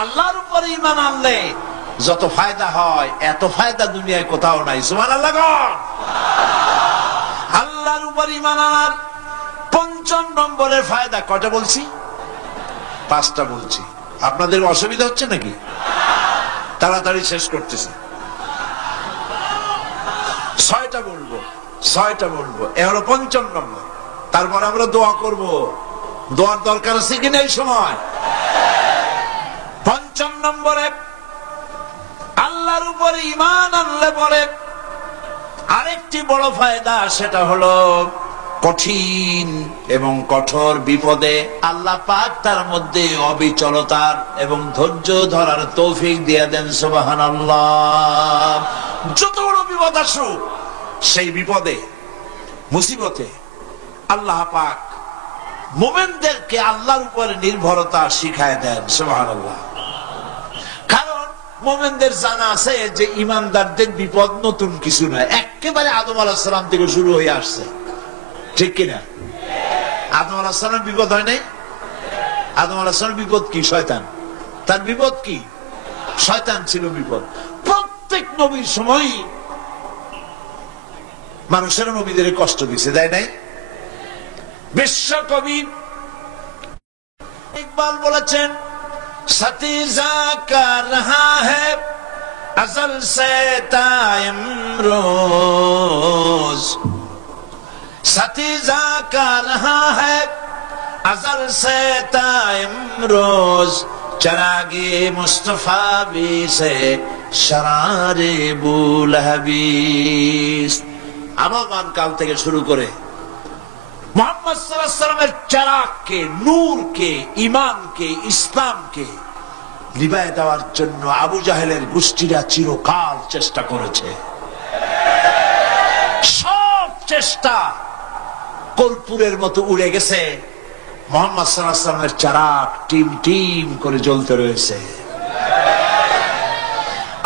আল্লাহর উপর ঈমান আনলে যত ফায়দা হয়, এত ফায়দা দুনিয়ায় কোথাও নাই। সুবহানাল্লাহ। আল্লাহর উপর ঈমান আনার ৫ম নম্বরের ফায়দা কয়টা বলছি? 5টা বলছি। আপনাদের অসুবিধা হচ্ছে নাকি? তাড়াতাড়ি শেষ করতেছি। 6টা বলবো, 6টা বলবো। এ হলো ৫ম নম্বর। তারপর আমরা দোয়া করব, দোয়ার দরকার আছে কিনা এই সময়? পঞ্চম নম্বরে আল্লাহর উপরে ঈমান আনলে পরে আরেকটি বড় ফায়দা, সেটা হলো কঠিন এবং কঠোর বিপদে আল্লাহ পাক তার মধ্যে অবিচলতার এবং ধৈর্য ধরার তৌফিক দিয়ে দেন। সুবহানাল্লাহ। যত বড় বিপদ আসুক, সেই বিপদে মুসিবতে আল্লাহ পাক মুমিনদেরকে আল্লাহর উপরে নির্ভরতা শিখায় দেন। সুবহানাল্লাহ। কারণ মুমিনদের জানা আছে যে ইমানদারদের বিপদ নতুন কিছু নয়, একেবারে আদম আলাইহিস সালাম থেকে শুরু হয়ে আসছে, ঠিক কিনা? আদম আলাইহিস সালামের বিপদ হয় নাই? আদম আলাইহিস সালামের বিপদ কি? শয়তান। তার বিপদ কি? শয়তান ছিল বিপদ। প্রত্যেক নবীর সময় মানুষের নবীদের কষ্ট দিছে, দেয় নাই? বিশ্বকবি ইকবাল বলেছেন, সাথী জাকা রহা হ্যায় আজল সে তা ইমরোজ, সাথী জাকা রহা হ্যায় আজল সে তা ইমরোজ, চরাগে মুস্তফা বি সে শরারে বুলহবিস। আবহমান কাল থেকে শুরু করে মুহাম্মদ সাল্লাল্লাহু আলাইহি ওয়াসাল্লামের চারাগকে, নূরকে, ঈমানকে, ইসলামকে নিভায়ে দেওয়ার জন্য আবু জাহেলের গোষ্ঠীরা চিরকাল চেষ্টা করেছে। সব চেষ্টা কর্পূরের মতো উড়ে গেছে, মুহাম্মদ সাল্লাল্লাহু আলাইহি ওয়াসাল্লামের চারাগ টিম টিম করে জ্বলতে রয়েছে।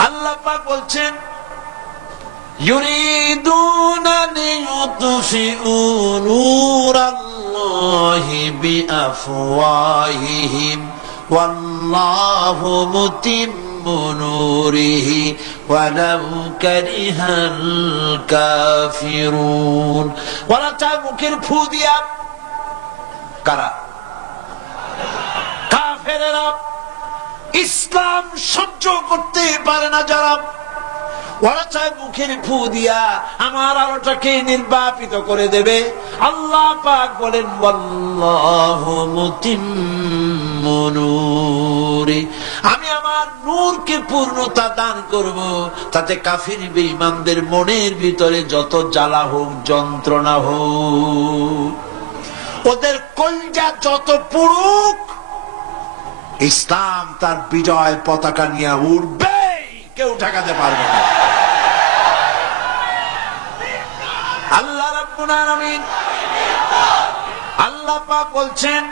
আল্লাহ পাক বলছেন, يريدون ليطفئوا نور الله بأفواههم والله متم نوره ولو كره الكافرون। ওরা চায় মুখের ফু দিয়া, কারা? কাফেরেরা। ইসলাম সহ্য করতে পারে না যারা, ওরা চায় মুখের ফু দিয়া আমার আলোটাকে নির্বাপিত করে দেবে। আল্লাহ পাক বলেন, ওয়াল্লাহু মুতিম্মু নূরি, আমি আমার নূরকে পূর্ণতা দান করব। তাতে কাফির বেঈমানদের মনের ভিতরে যত জ্বালা হোক, যন্ত্রণা হোক, ওদের কলজা যত পুড়ুক, ইসলাম তার বিজয় পতাকা নিয়ে উঠবে, কেউ ঠেকাতে পারবে না। আল্লাহ রাব্বুল আলামিন, আল্লাহ পাক বলছেন,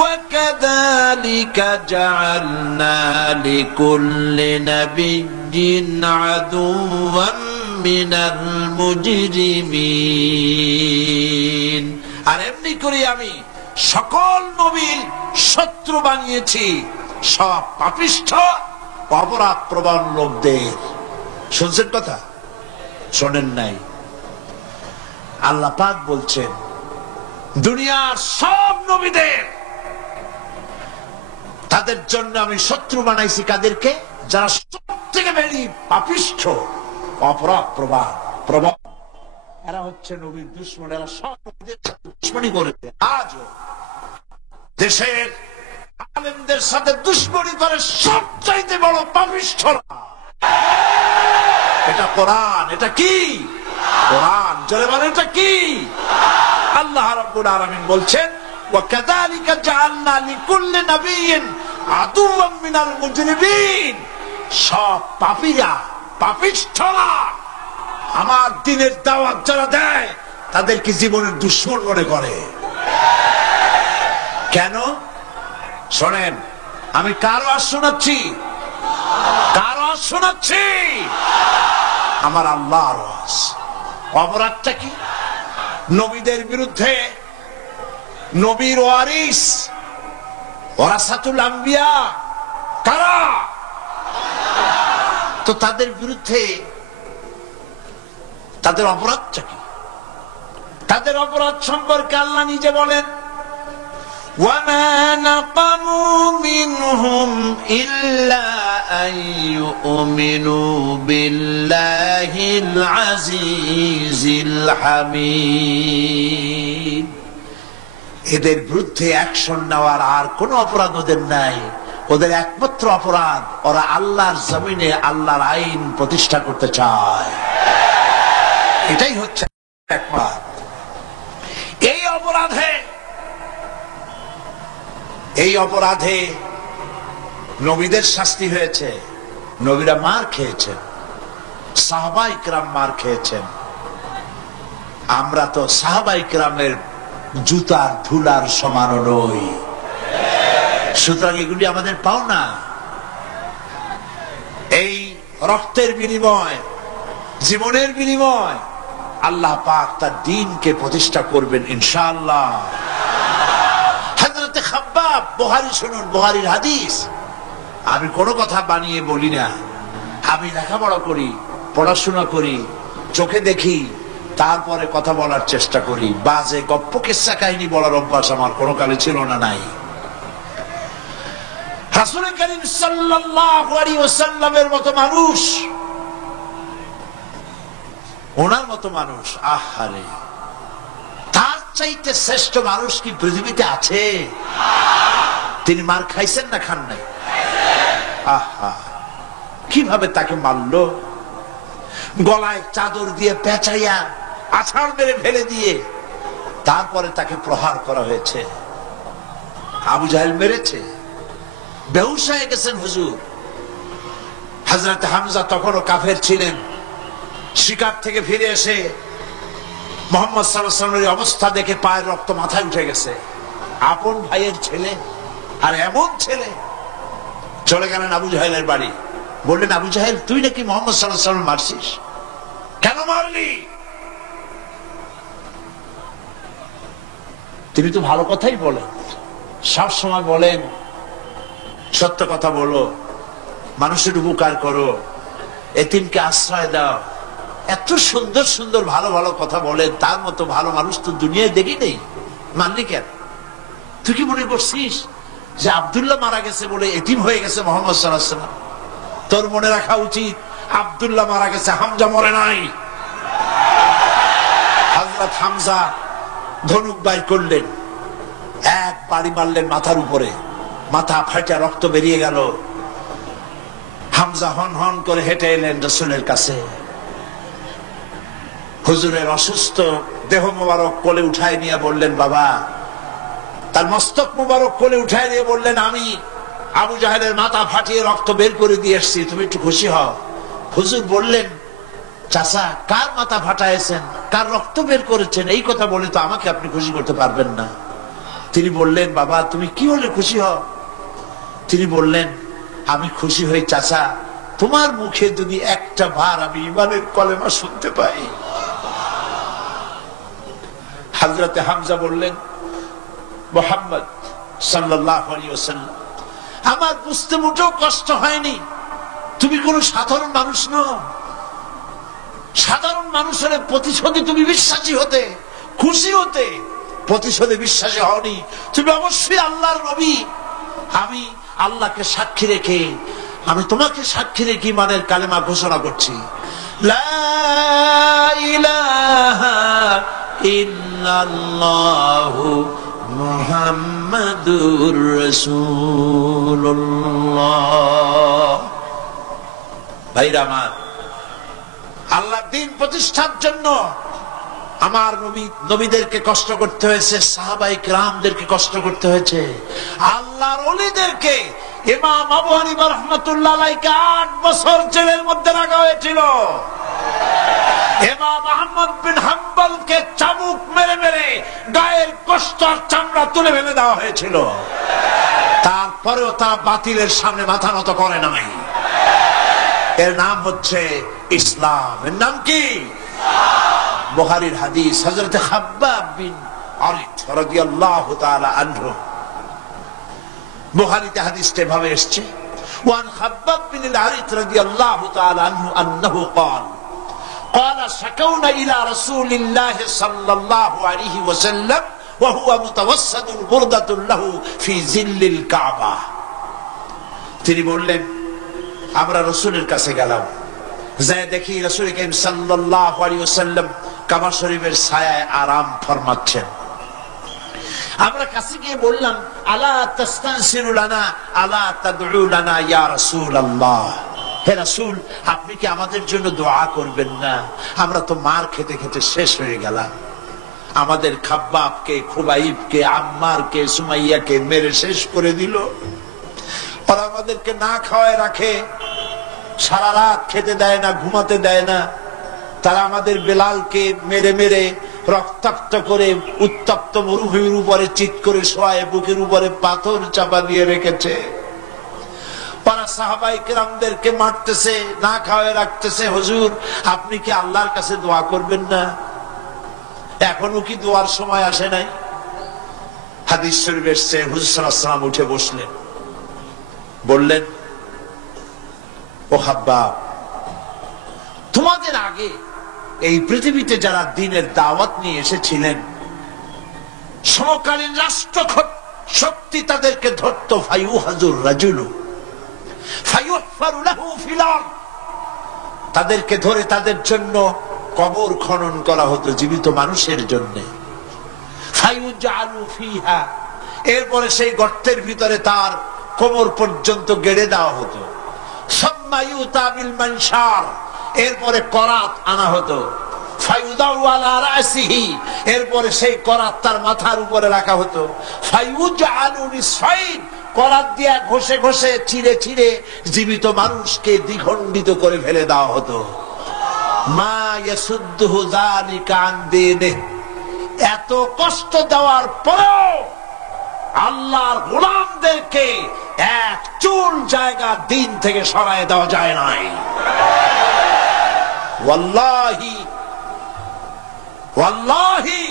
وَكَذَلِكَ جَعَلْنَا لِكُلِّ نَبِيٍّ عَدُوًّا مِنَ الْمُجْرِمِينَ। আর এমনি করে আমি সকল নবীর শত্রু বানিয়েছি সব পাপিষ্ঠ অপরাধ প্রবণ লোকদের। শুনছেন কথা? শোনেন নাই? আল্লাহ পাক বলছেন, দুনিয়ার সব নবীদের তাদের জন্য আমি শত্রু বানাইছি। কাদেরকে? যারা সব থেকে বেশি পাপিষ্ঠ, অপরাধ প্রবণ। এরা হচ্ছে নবীর দুশমন। এরা সব নবীদের সাথে দুশমনি করেছে। আজও দেশের আলেমদের সাথে দুশমনি করে সবচাইতে বড় পাপিষ্ঠরা। এটা কোরআন। এটা কি? কোরআন। জোরে বলেন, এটা কি? আল্লাহ রাব্বুল আলামিন বলছেন, وَكَذَلِكَ جَعَلْنَا لِكُلِّ نَبِيٍّ عَدُوًّا مِنَ الْمُجْرِمِينَ। সব পাপীরা, পাপিষ্ঠরা আমার দ্বীনের দাওয়াত যারা দেয় তাদেরকে জীবনের দুশমন মনে করে। কেন? শোনেন, আমি কারো আর শোনাচ্ছি? কারো আর শোনাচ্ছি? আমার আল্লাহর আওয়াজ। অপরাধটা কি? নবীদের বিরুদ্ধে, নবীর ওয়ারিস ওয়ারাসাতুল আম্বিয়া কারা? তো তাদের বিরুদ্ধে তাদের অপরাধটা কি? তাদের অপরাধ সম্পর্কে আল্লাহ নিজে বলেন, وَمَا نَقَمُوا مِنْهُمْ إِلَّا أَنْ يُؤْمِنُوا بِاللَّهِ الْعَزِيزِ الْحَمِيدِ। এদের বিরুদ্ধে অ্যাকশন নেওয়ার আর কোনো অপরাধ ওদের নাই। ওদের একমাত্র অপরাধ, ওরা আল্লাহর জমিনে আল্লাহর আইন প্রতিষ্ঠা করতে চায়। এটাই হচ্ছে একমাত্র। এই অপরাধে নবীদের শাস্তি হয়েছে, নবীরা মার খেয়েছেন, সাহাবায়ে কেরাম মার খেয়েছেন। আমরা তো সাহাবায়ে কেরামের জুতার ধুলার সমানও নই, সুতরাং এগুলি আমাদের পাওনা। এই রক্তের বিনিময়, জীবনের বিনিময় আল্লাহ পাক তার দ্বীনকে প্রতিষ্ঠা করবেন ইনশাআল্লাহ। হযরত খাব্বাব, বুখারী শুনুন, বুখারীর হাদিস। আমি কোনো কথা বানিয়ে বলি না, আমি লেখাপড়া করি, পড়াশোনা করি, চোখে দেখি, তারপরে কথা বলার চেষ্টা করি। বাজে গপ্প কিস্সা কাহিনী বলার অভ্যাস আমার কোনো কালে ছিল না, নাই। রাসূল করিম সাল্লাল্লাহু আলাইহি ওয়াসাল্লামের মতো মানুষ, ওনার মতো মানুষ, আহারে, তার চাইতে শ্রেষ্ঠ মানুষ কি পৃথিবীতে আছে? তিনি মার খাইছেন না খান নাই? আহা, কিভাবে তাকে মারলো! গলায় চাদর দিয়ে পেঁচাইয়া আছাড় মেরে ফেলে দিয়ে তারপরে তাকে প্রহার করা হয়েছে। আবু জাহেল মেরেছে, বেহুশ হয়ে গেছেন হুজুর। হযরত হামজা তখনও কাফের ছিলেন। শিকার থেকে ফিরে এসে মুহাম্মদ সাল্লাল্লাহু আলাইহি ওয়াসাল্লামের অবস্থা দেখে পায়ের রক্ত মাথায় উঠে গেছে। আপন ভাইয়ের ছেলে, আর এমন ছেলে। চলে গেলেন আবু জাহেলের বাড়ি, বললেন, আবু জাহেল, তুই নাকি মুহাম্মদ সাল্লাল্লাহু আলাইহি ওয়াসাল্লাম মারছিস, কেন মারলি? তিনি তো ভালো কথাই বলেন, সব সময় বলেন সত্য কথা বলো, মানুষের উপকার করো, এতিমকে আশ্রয় দাও। এত সুন্দর সুন্দর ভালো ভালো কথা বলেন, তার মতো ভালো মানুষ তো দুনিয়ায় দেখি নেই। মানলি কেন? তুই কি মনে করছিস যে আব্দুল্লাহ মারা গেছে বলে এতিম হয়ে গেছে মুহাম্মদ সাল্লাল্লাহু আলাইহি ওয়াসাল্লাম? তোর মনে রাখা উচিত, আব্দুল্লাহ মারা গেছে, হামজা মরে নাই। হযরত হামজা ধনুক বাইর করলেন, এক বাড়ি মারলেন মাথার উপরে, মাথা ফাটা রক্ত বেরিয়ে গেল। হামজা হন হন করে হেঁটে এলেন রাসূলের কাছে। হুজুরের অসুস্থ দেহ মোবারক কোলে উঠায় নিয়ে বললেন, বাবা, তার মস্তক মোবারক কোলে উঠায় নিয়ে বললেন, আমি আবু জাহেলের মাথা ফাটিয়ে রক্ত বের করে দিয়ে এসেছি, তুমি একটু খুশি হও। হুজুর বললেন, চাচা, কার মাথা ফাটাইছেন, কার রক্ত বের করেছেন, এই কথা বলে তো আমাকে আপনি খুশি করতে পারবেন না। তিনি বললেন, বাবা, তুমি কি হলে খুশি হও? তিনি বললেন, আমি খুশি হই চাচা, তোমার মুখে যদি একটা বার আমি ঈমানের কলেমা শুনতে পাই। হযরতে হামজা বললেন, মুহাম্মদ সাল্লাল্লাহু আলাইহি ওয়াসাল্লাম, আমার বুঝতে মোটেও কষ্ট হয়নি, তুমি কোন সাধারণ মানুষ নও। সাধারণ মানুষের প্রতিশোধে তুমি বিশ্বাসী হতে, খুশি হতে, প্রতিশোধে বিশ্বাসী হওনি। তুমি অবশ্যই আল্লাহর নবী। আমি আল্লাহকে সাক্ষী রেখে, আমি তোমাকে সাক্ষী রেখে ঈমানের কালেমা ঘোষণা করছি, লা ইলাহা ইল্লাল্লাহু মুহাম্মাদুর রাসূলুল্লাহ। ভাইরা আমার, আল্লাহর দ্বীন প্রতিষ্ঠার জন্য আমার নবীদেরকে কষ্ট করতে হয়েছে, সাহাবায়ে কেরামদেরকে কষ্ট করতে হয়েছে, আল্লাহর ওলিদেরকে। ইমাম আবু হানিফা রাহমাতুল্লাহ আলাইহি 8 বছর জেলের মধ্যে রাখা হয়েছিল। ইমাম আহমদ বিন হাম্বলকে চাবুক মেরে মেরে গায়ের কষ্ট আর চামড়া তুলে ফেলে দেওয়া হয়েছিল। তারপরেও তারা বাতিলের সামনে মাথা নত করে নাই। এর নাম হচ্ছে ইসলাম। এর নাম কি? বুখারীর হাদিস, হযরত খাব্বাব বিন আরিত রাদিয়াল্লাহু তাআলা আনহু। বুখারীতে হাদিসটা এভাবে এসেছে, ওয়ান খাব্বাব বিন আরিত রাদিয়াল্লাহু তাআলা আনহু আন্নাহু قال قال شكونا الى رسول الله صلى الله عليه وسلم وهو متوسد بردة له في ظل الكعبة। তিনি বললেন, আমরা রাসূলের কাছে গেলাম, যাই দেখি রাসূল করিম সাল্লাল্লাহু আলাইহি ওয়াসাল্লাম কাবা শরীফের ছায়ায় আরাম ফরমাচ্ছেন। আমরা কাছে গিয়ে বললাম, আলা তাস্তানসিরু লানা আলা তাদউ লানা ইয়া রাসূলুল্লাহ, হে রাসূল আপনি কি আমাদের জন্য দোয়া করবেন না? আমরা তো মার খেতে খেতে শেষ হয়ে গেলাম। আমাদের খাব্বাবকে, খুবাইবকে, আম্মারকে, সুমাইয়াকে মেরে শেষ করে দিল। ওরা আমাদেরকে না খাওয়ায় রাখে, সারা রাত খেতে দেয় না, ঘুমাতে দেয় না। তারা আমাদের বেলালকে মেরে মেরে রক্তাক্ত করে উত্তপ্ত মরুভূমির উপরে চিৎ করে শোয়ায়, বুকের উপরে পাথর চাপা দিয়ে রেখেছে। পারা সাহাবায়ে কেরামদেরকে মারতেছে, না খাওয়ায় রাখতেছে। হুজুর আপনি কি আল্লাহর কাছে দোয়া করবেন না? এখনো কি দোয়ার সময় আসে নাই? হাদিস শরীফ এসেছে, হুজুর সাল্লাল্লাহু আলাইহি ওয়াসাল্লাম উঠে বসলেন, বললেন, ও হাব্বাব, তোমাদের আগে এই পৃথিবীতে যারা দ্বীনের দাওয়াত নিয়ে এসেছিলেন, সমকালীন রাষ্ট্র শক্তি তাদেরকে ধরত, ফায়ুহাজুর রাজুলু ফায়ুহফারু লাহু ফিল আরদ, তাদেরকে ধরে তাদের জন্য কবর খনন করা হতো জীবিত মানুষের জন্য। ফায়ুজআলু ফিহা, এরপরে সেই গর্তের ভিতরে তার কোমর পর্যন্ত গেড়ে দেওয়া হতো। সুম্মা ইউতা বিল মানশার, এরপরে করাত আনা হতো। ফায়ুদাউ আলা রাসিহি, এরপরে সেই করাত তার মাথার উপরে রাখা হতো। ফায়ুজআলু নিসফাইন, করাত দিয়ে ঘষে ঘষে ছিঁড়ে ছিঁড়ে জীবিত মানুষকে দ্বিখণ্ডিত করে ফেলে দেওয়া হতো। মা ইয়াসুদ্দুহু যালিকা আন দীনিহি, এত কষ্ট দেওয়ার পরেও আল্লাহর গোলামদেরকে এক চুল জায়গা দিন থেকে সরায় দেওয়া যায় নাই। ওয়াল্লাহি ওয়াল্লাহি,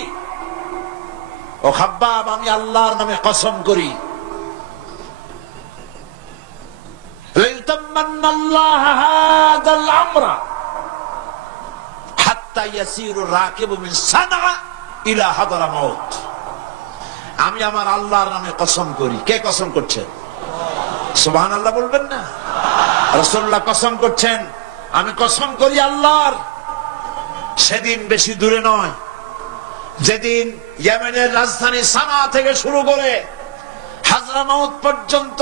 ও খাব্বাব আমি আল্লাহর নামে কসম করি, লাইতামান্নাল্লাহু হাযাল আমরা হাত্তা ইয়াসিরু রাকিবু মিন সানআ ইলা হাদরামাউত, আমি আমার আল্লাহর নামে কসম করি। কে কসম করছেন? সুবহানাল্লাহ বলবেন না? রাসূলুল্লাহ কসম করছেন, আমি কসম করি আল্লাহর, সেদিন বেশি দূরে নয় যেদিন ইয়েমেনের রাজধানী সানা থেকে শুরু করে হাজরামাউত পর্যন্ত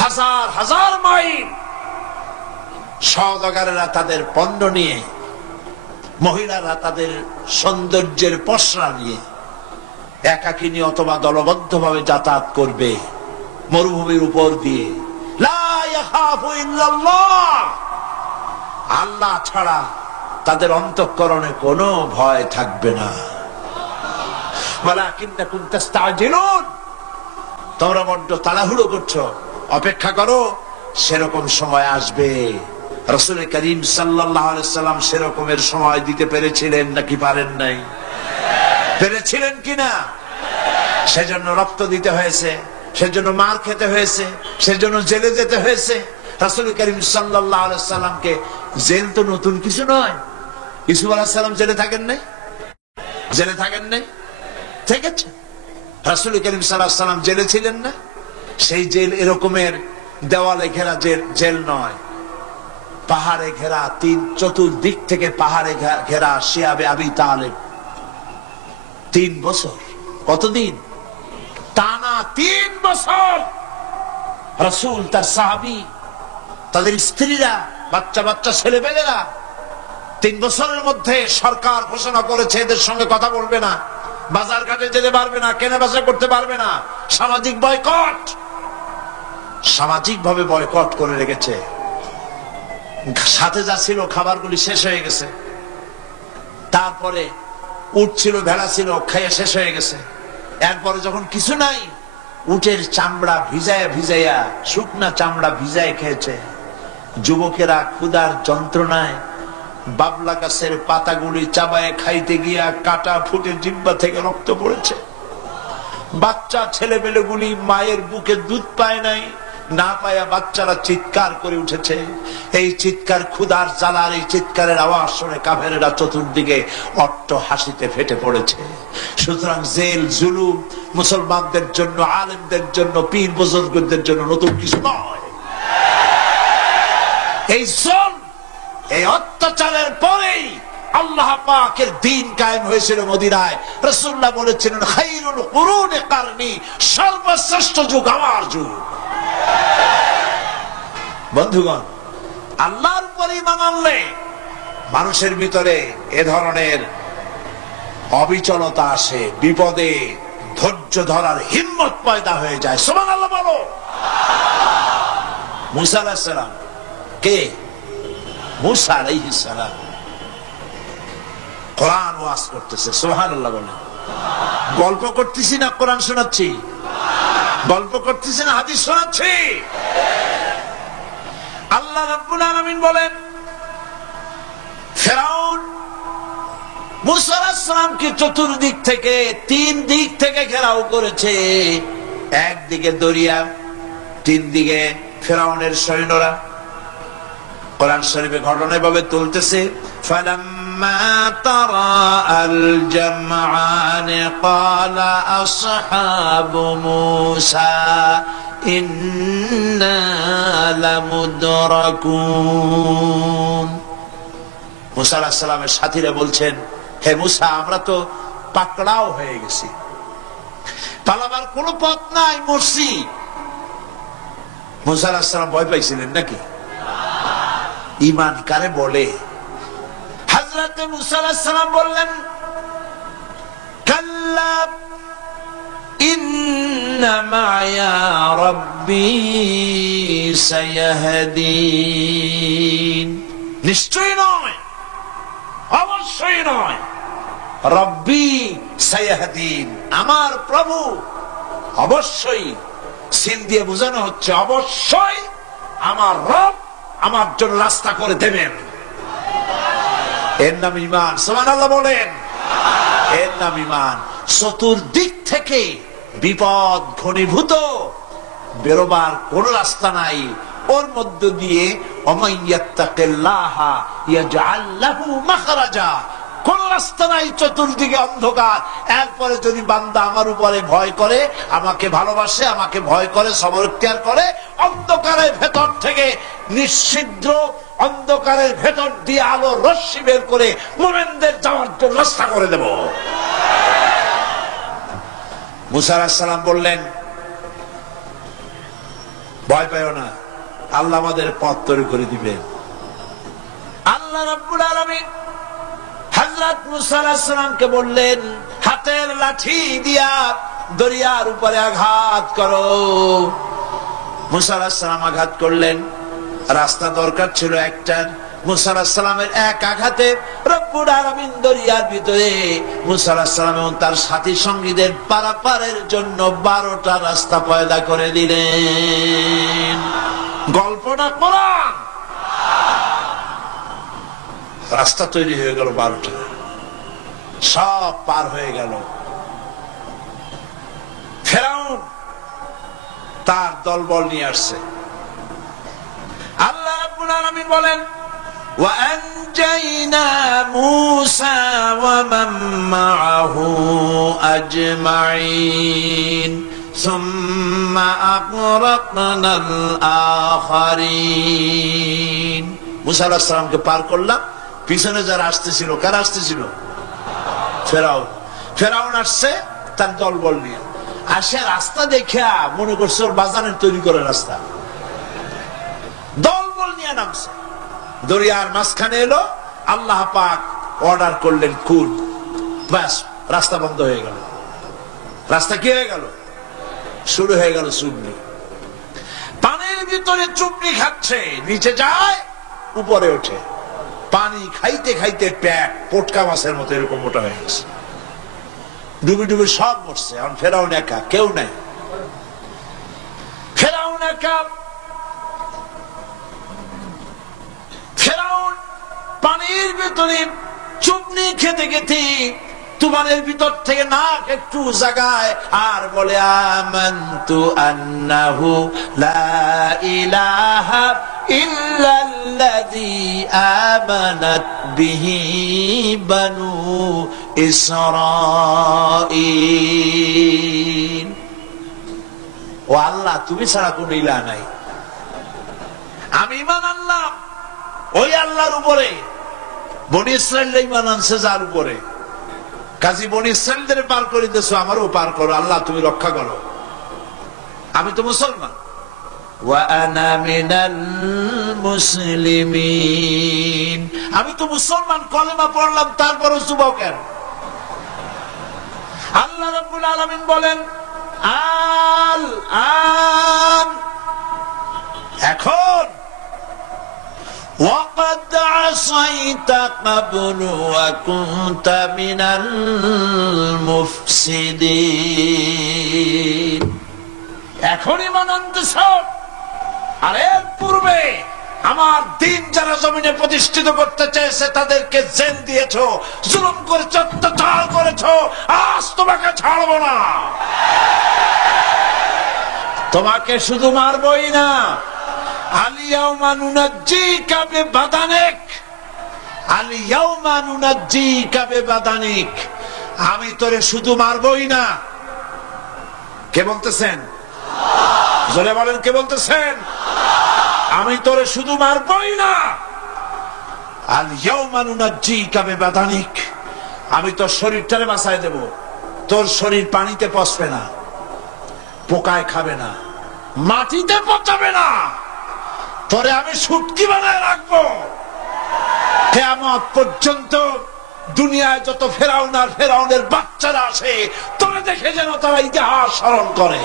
হাজার হাজার মাইল সওদাগরেরা তাদের পণ্য নিয়ে, মহিলারা তাদের সৌন্দর্যের পসরা নিয়ে একাকিনী অথবা দলবদ্ধ ভাবে যাতায়াত করবে মরুভূমির উপর দিয়ে। লা ইয়াখাফু ইল্লাল্লাহ, আল্লাহ ছাড়া তাদের অন্তঃকরণে কোনো ভয় থাকবে না। ওয়ালাকিন্নাকুম তাস্তাজিলুন, তোমরা বড্ড তাড়াহুড়ো করছো, অপেক্ষা করো, সেরকম সময় আসবে। রাসূল করিম সাল্লাল্লাহু আলাইহি সাল্লাম সেরকমের সময় দিতে পেরেছিলেন নাকি পারেন নাই? পেরেছিলেন কিনা? সেজন্য রক্ত দিতে হয়েছে, সেজন্য মার খেতে হয়েছে, সেজন্য জেলে যেতে হয়েছে। রাসূল করিম সাল্লাল্লাহু আলাইহি সাল্লামকে জেল তো নতুন কিছু নয়। ইউসুফ আলাইহিস সালাম জেলে থাকেন নাই? জেলে থাকেন নাই? থেকেছে। রাসূল করিম সাল্লাল্লাহু আলাইহি সাল্লাম জেলে ছিলেন না? সেই জেল এরকমের দেওয়ালে ঘেরা জেল নয়, পাহাড়ে ঘেরা, চতুর্দিক থেকে পাহাড়ে ঘেরা। শিয়াবে আবি তালেব 3 বছর, কতদিন? টানা 3 বছর রাসূল, তার সাহাবী, তাদের স্ত্রীরা, বাচ্চা বাচ্চা ছেলেপেলেরা 3 বছরের মধ্যে সরকার ঘোষণা করেছে এদের সঙ্গে কথা বলবে না, বাজার ঘাটে যেতে পারবে না, কেনা বেচা করতে পারবে না, সামাজিক বয়কট। সামাজিক ভাবে বয়কট করে রেখেছে। সাথে যা ছিল খাবারগুলি শেষ হয়ে গেছে, তারপরে উট ছিল, ভেড়া ছিল, খেয়ে শেষ হয়ে গেছে। এরপরে যখন কিছু নাই, উটের চামড়া ভিজায়া ভিজাইয়া, শুকনা চামড়া ভিজায় খেয়েছে। যুবকেরা ক্ষুধার যন্ত্রণায় বাবলা গাছের পাতাগুলি চাবায় খাইতে গিয়া কাটা ফুটে জিহ্বা থেকে রক্ত পড়েছে। বাচ্চা ছেলেমেয়েগুলি মায়ের বুকে দুধ পায় নাই, না পায়া বাচ্চারা চিৎকার করে উঠেছে। এই চিৎকার, ক্ষুধার জ্বালার এই চিৎকারের আওয়াজ শুনে কাফেরেরা চতুর্দিকে অট্ট হাসিতে ফেটে পড়েছে। সুতরাং জেল জুলুম মুসলমানদের জন্য, আলেমদের জন্য, পীর বুজুর্গদের জন্য নতুন কিছু নয়। এই জুলম, এই অত্যাচারের পরেই আল্লাহ পাকের দ্বীন কায়েম হয়েছিল মদিনায়। রাসূলুল্লাহ বলেছিলেন খায়রুল কুরুনি কারনি, সর্বশ্রেষ্ঠ যুগ আমার যুগ। বন্ধুগণ, আল্লাহর উপর ঈমান আনলে মানুষের ভিতরে এ ধরনের অবিচলতা আসে, বিপদে ধৈর্য ধরার হিম্মত পয়দা হয়ে যায়। সুবহানাল্লাহ বলো। মুসা আলাইহিস সালাম কে? মুসা আলাইহিস সালাম কোরআন ওয়াজ করতেছে। সুবহানাল্লাহ বলেন। গল্প করতেছি না কোরআন শোনাচ্ছি? গল্প করতেছি না হাদিস শোনাচ্ছি? আল্লাহ রাব্বুল আলামিন বলেন ফিরআউন মুসা আলাইহিস সালামকে চতুর্দিক থেকে, তিন দিক থেকে ঘেরাও করেছে। একদিকে দরিয়া, তিন দিকে ফিরআউনের সৈন্যরা। কোরআন শরীফে ঘটনা এভাবে তুলতেছে ফালাম্মা তারাআল জামআন ক্বালা আসহাবু মূসা ইন্না লামুদরাকুন। মুসা আলাইহিস সালামের সাথীরা বলছেন, হে মুসা, আমরা তো পাকড়াও হয়ে গেছি, পালাবার কোনো পথ নাই, মরছি। মুসা আলাইহিস সালাম ভয় পাইছিলেন নাকি? ঈমান কারে বলে? হযরত মুসা আলাইহিস সালাম বললেন কাল্লা ইন্না মা'য়া রাব্বী সায়াহদিন। নিশ্চয়ই নয়, অবশ্যই নয়। রব্বী সায়াহদিন, আমার প্রভু অবশ্যই, সিন দিয়ে বোঝানো হচ্ছে অবশ্যই আমার রব আমার জন্য রাস্তা করে দেবেন। এর নাম ঈমান। সুবহানাল্লাহ বলেন। এর নাম ঈমান। চতুর্দিক থেকে বিপদ ঘনীভূত, বেরোবার কোন রাস্তা নাই। ওর মধ্য দিয়ে ওমাইয়াত্তাকিল্লাহা ইয়াজআল লাহু মাখরাজা, কোন রাস্তা নাই, চতুর্দিকে অন্ধকার। এরপরে যদি বান্দা আমার উপরে ভয় করে, আমাকে ভালোবাসে, আমাকে ভয় করে, সবর ইখতিয়ার করে, অন্ধকারের ভেতর থেকে নিশ্চিদ্র অন্ধকারের ভেতর দিয়ে আলো রশ্মি বের করে মুমিনদের যাওয়ার জন্য রাস্তা করে দেব। মুসা আলাইহিস সালাম বললেন ভয় পেও না, আল্লাহ আমাদের পথ তৈরি করে দিবেন। আল্লাহ রাব্বুল আলামিন হযরত মুসা আলাইহিস সালামকে বললেন হাতের লাঠি দিয়া দরিয়ার উপরে আঘাত করো। মুসা আলাইহিস সালাম আঘাত করলেন। রাস্তা দরকার ছিল একটা। মুসা আলাইহিস সালামের এক আঘাতে রব্বুল আলামিন দরিয়ার ভিতরে মুসা আলাইহিস সালাম এবং তার সাথী সঙ্গীদের পারাপারের জন্য 12টা রাস্তা পয়দা করে দিলেন। গল্পটা কোরআন। রাস্তা তৈরি হয়ে গেল 12টা, সব পার হয়ে গেল। ফিরআউন তার দলবল নিয়ে আসছে। আল্লাহ রাব্বুল আলামিন বলেন ওয়া আনজাইনা মূসা ওয়া মান মাআহু আজমাইন সুম্মা আগরাকনাল আখারিন। মুসা আলাইহিস সালামকে পার করলাম, পিছনে যারা আসতেছিল, কারা আসতেছিল? ফিরআউন। ফিরআউন আসছে তার দলবল নিয়ে। আসে রাস্তা দেখা মনে করছে ওর বাজারের তৈরি করে রাস্তা, দলবল নিয়ে নামছে। দরিয়ার মাঝখানে এলো, আল্লাহ পাক অর্ডার করলেন কুল, ব্যাস রাস্তা বন্ধ হয়ে গেল। রাস্তা কি হয়ে গেল? শুরু হয়ে গেল চুবনি। পানির ভিতরে চুবনি খাচ্ছে, নিচে যায়, উপরে ওঠে। পানি খাইতে খাইতে পেট পটকা মাছের মতো এরকম মোটা হয়ে গেছে। ডুবে ডুবে সব মরছে। এখন ফেরাউন একা, কেউ নাই। ফেরাউন একা। ফেরাউন পানির ভিতরে চুবনি খেতে খেতে তুফানের ভিতর থেকে নাক একটু জাগায় আর বলে আমানতু আন্নাহু লা ইলাহা ইল্লাল্লাযী আমানাত বিহি বানু ইসরাঈল। ও আল্লাহ, তুমি ছাড়া কোন ইলাহ নাই, আমি ঈমান আনলাম ওই আল্লাহর উপরে বনি ইসরাইল ঈমান আনছে যার উপরে, কাজী বনি ইসরাইলদের পার করে দিয়েছো, আমারও পার করো আল্লাহ, তুমি রক্ষা করো, আমি তো মুসলমান। ওয়া আনা মিনাল মুসলিমিন, আমি তো মুসলমান, কলেমা পড়লাম, তারপরও যুবক কেন? আল্লাহ রাব্বুল আলামিন বলেন আল আন, এখন ওয়াকাদ আসাইতা ক্বাবলু ওয়া কুনতা মিনাল মুফসিদিন, এখন ঈমান আনতেছ, আর এর পূর্বে আমার দিন যারা জমিনে প্রতিষ্ঠিত করতে চেয়েছে তাদেরকে জেল দিয়েছো, জুলুম করেছো, অত্যাচার করেছো, আজ তোমাকে ছাড়বো না। তোমাকে শুধু মারবই না, আলিয়াউমা নুনাজ্জিকা বিবাদানিক, আলিয়াউমা নুনাজ্জিকা বিবাদানিক, আমি তোরে শুধু মারবই না। কে বলতেছেন? জোরে বলেন, কে বলতেছেন? আমি তোরে শুধু মারবই না, আল ইয়াউমা নুনাজ্জিকা বিবাদানিক, আমি তোর শরীরটারে বাঁচায় দেব, তোর শরীর পানিতে পচবে না, পোকায় খাবে না, মাটিতে পচাবে না, তোরে আমি শুটকি বানায় রাখবো। কিয়ামত পর্যন্ত দুনিয়ায় যত ফেরাউন আর ফেরাউনের বাচ্চারা আসে, তোরে দেখে যেন তারা ইতিহাস স্মরণ করে।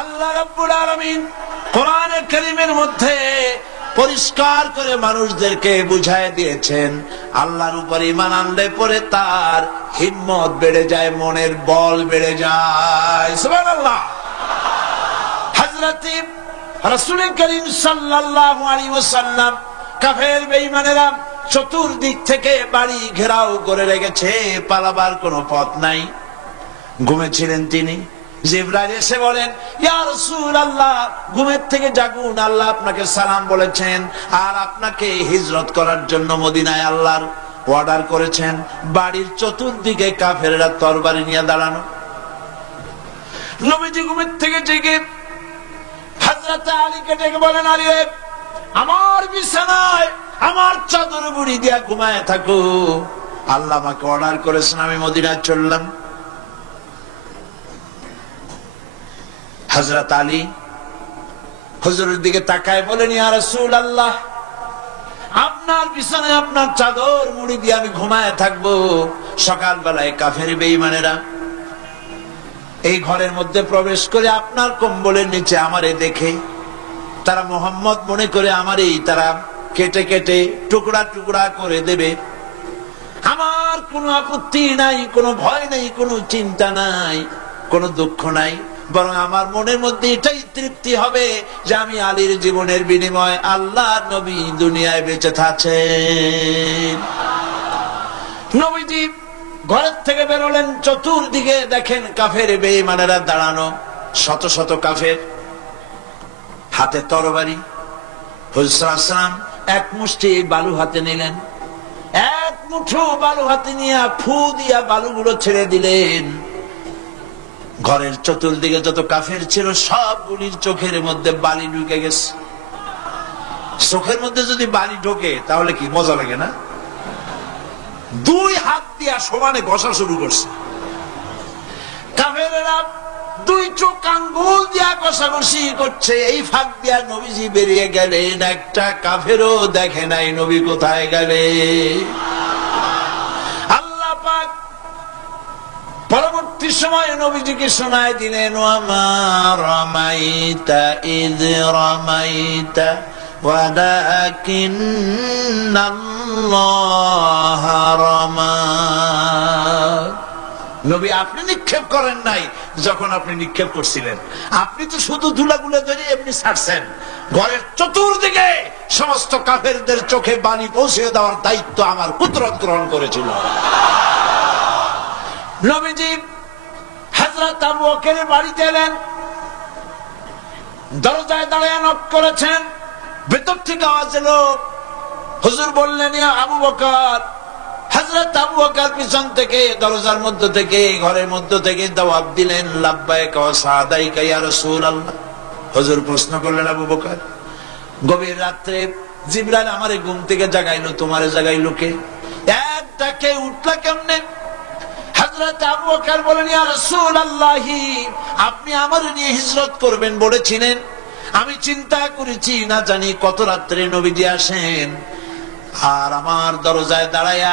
আল্লাহ রাব্বুল আলামিন কোরআনে কারীমের মধ্যে পরিষ্কার করে মানুষদেরকে বুঝায় দিয়েছেন, আল্লাহর উপর ঈমান আনলে পরে তার হিম্মত বেড়ে যায়, মনের বল বেড়ে যায়। সুবহানাল্লাহ। হযরত রাসূল করিম সাল্লাল্লাহু আলাইহি ওয়াসাল্লাম কাফের বেঈমানেরা চতুর্দিক থেকে বাড়ি ঘেরাও করে রেখেছে, পালাবার কোনো পথ নাই। ঘুমেছিলেন তিনি, জিবরাইল এসে বলেন, ইয়া রাসূলুল্লাহ, ঘুমের থেকে জাগুন, আল্লাহ আপনাকে সালাম বলেছেন, আর আপনাকে হিজরত করার জন্য মদিনায় আল্লাহর অর্ডার করেছেন। বাড়ির চতুর্দিকে কাফেররা তরবারি নিয়ে দাঁড়ানো। নবীজি ঘুমের থেকে জেগে হযরত আলীকে ডেকে বলেন, আলী রে, আমার বিছানায় আমার চাদর মুড়ি দিয়া ঘুমায় থাকো, আল্লাহ আমাকে অর্ডার করেছেন, আমি মদিনায় চললাম। হযরত আলী হুজুরের দিকে তাকায় বলেন, ইয়া রাসূলুল্লাহ, আপনার বিছানায় আপনার চাদর মুড়ি দিয়ে আমি ঘুমায় থাকবো, সকালবেলায় কাফের বেঈমানেরা এই ঘরের মধ্যে প্রবেশ করে আপনার কম্বলের নিচে আমারে দেখে তারা মোহাম্মদ মনে করে আমারই তারা কেটে কেটে টুকরা টুকরা করে দেবে। আমার কোনো আপত্তি নাই, কোনো ভয় নাই, কোনো চিন্তা নাই, কোনো দুঃখ নাই, বরং আমার মনের মধ্যে এটাই তৃপ্তি হবে যে আমি আলীর জীবনের বিনিময়ে আল্লাহ নবী দুনিয়ায় বেঁচে থাকেন। নবীজি ঘরের থেকে বেরোলেন, চতুর্দিকে দেখেন কাফের বেঈমানেরা দাঁড়ানো, শত শত কাফের, হাতে তরবারি। হুজুর সাল্লাল্লাহু আলাইহি ওয়াসাল্লাম এক মুষ্টি বালু হাতে নিলেন, এক মুঠো বালু হাতে নিয়ে ফু দিয়া বালুগুলো ছেড়ে দিলেন। ঘরের চতুর্দিকে যত কাফের ছিল সবগুলির চোখের মধ্যে বালি ঢুকে গেছে। চোখের মধ্যে যদি বালি ঢোকে তাহলে কি মজা লাগে না? দুই হাত দিয়া সমানে ঘষা শুরু করছে কাফেরেরা, দুই চোখ আঙ্গুল দিয়া ঘষাঘষি করছে। এই ফাঁক দিয়া নবীজি বেরিয়ে গেলেন, একটা কাফেরও দেখে নাই নবী কোথায় গেলে। আল্লাহ পাক পরবর্তী সময়ে নবীজিকে শোনায় দিলেন, ওয়ামা রামাইতা ইয রামাইতা ওয়ালাকিন্নাল্লাহ রামা। নবী, আপনি নিক্ষেপ করেন নাই যখন আপনি নিক্ষেপ করছিলেন, আপনি তো শুধু ধুলাগুলো ধরে এমনি ছাড়ছেন। ঘরের চতুর্দিকে সমস্ত কাফেরদের চোখে বাণী পৌঁছে দেওয়ার দায়িত্ব আমার কুদরত গ্রহণ করেছিল। নবীজি হযরত আবু বকরের বাড়িতে এলেন, দরজায় দাঁড়িয়ে নক করেছেন, ভেতর থেকে আওয়াজ এলো। হুজুর বললেন, ইয়া আবু বকর। হযরত আবু বকর পিছন থেকে দরজার মধ্য থেকে ঘরের মধ্য থেকে জবাব দিলেন, লাব্বাইকা ওয়া সাদাইকা ইয়া রাসূলুল্লাহ। হুজুর প্রশ্ন করলেন, আবু বকর, গভীর রাত্রে জিবরাইল আমারে ঘুম থেকে জাগাইলো, তোমারে জাগাইলো কে? এক ডাকে উঠলা কেমনে? হযরত আবু বকর বলেন, ইয়া রাসূলুল্লাহ, আপনি আমার নিয়ে হিজরত করবেন বলেছিলেন, আমি চিন্তা করেছি না জানি কত রাত্রে নবীজি আসেন, আর আমার দরজায় দাঁড়ায়া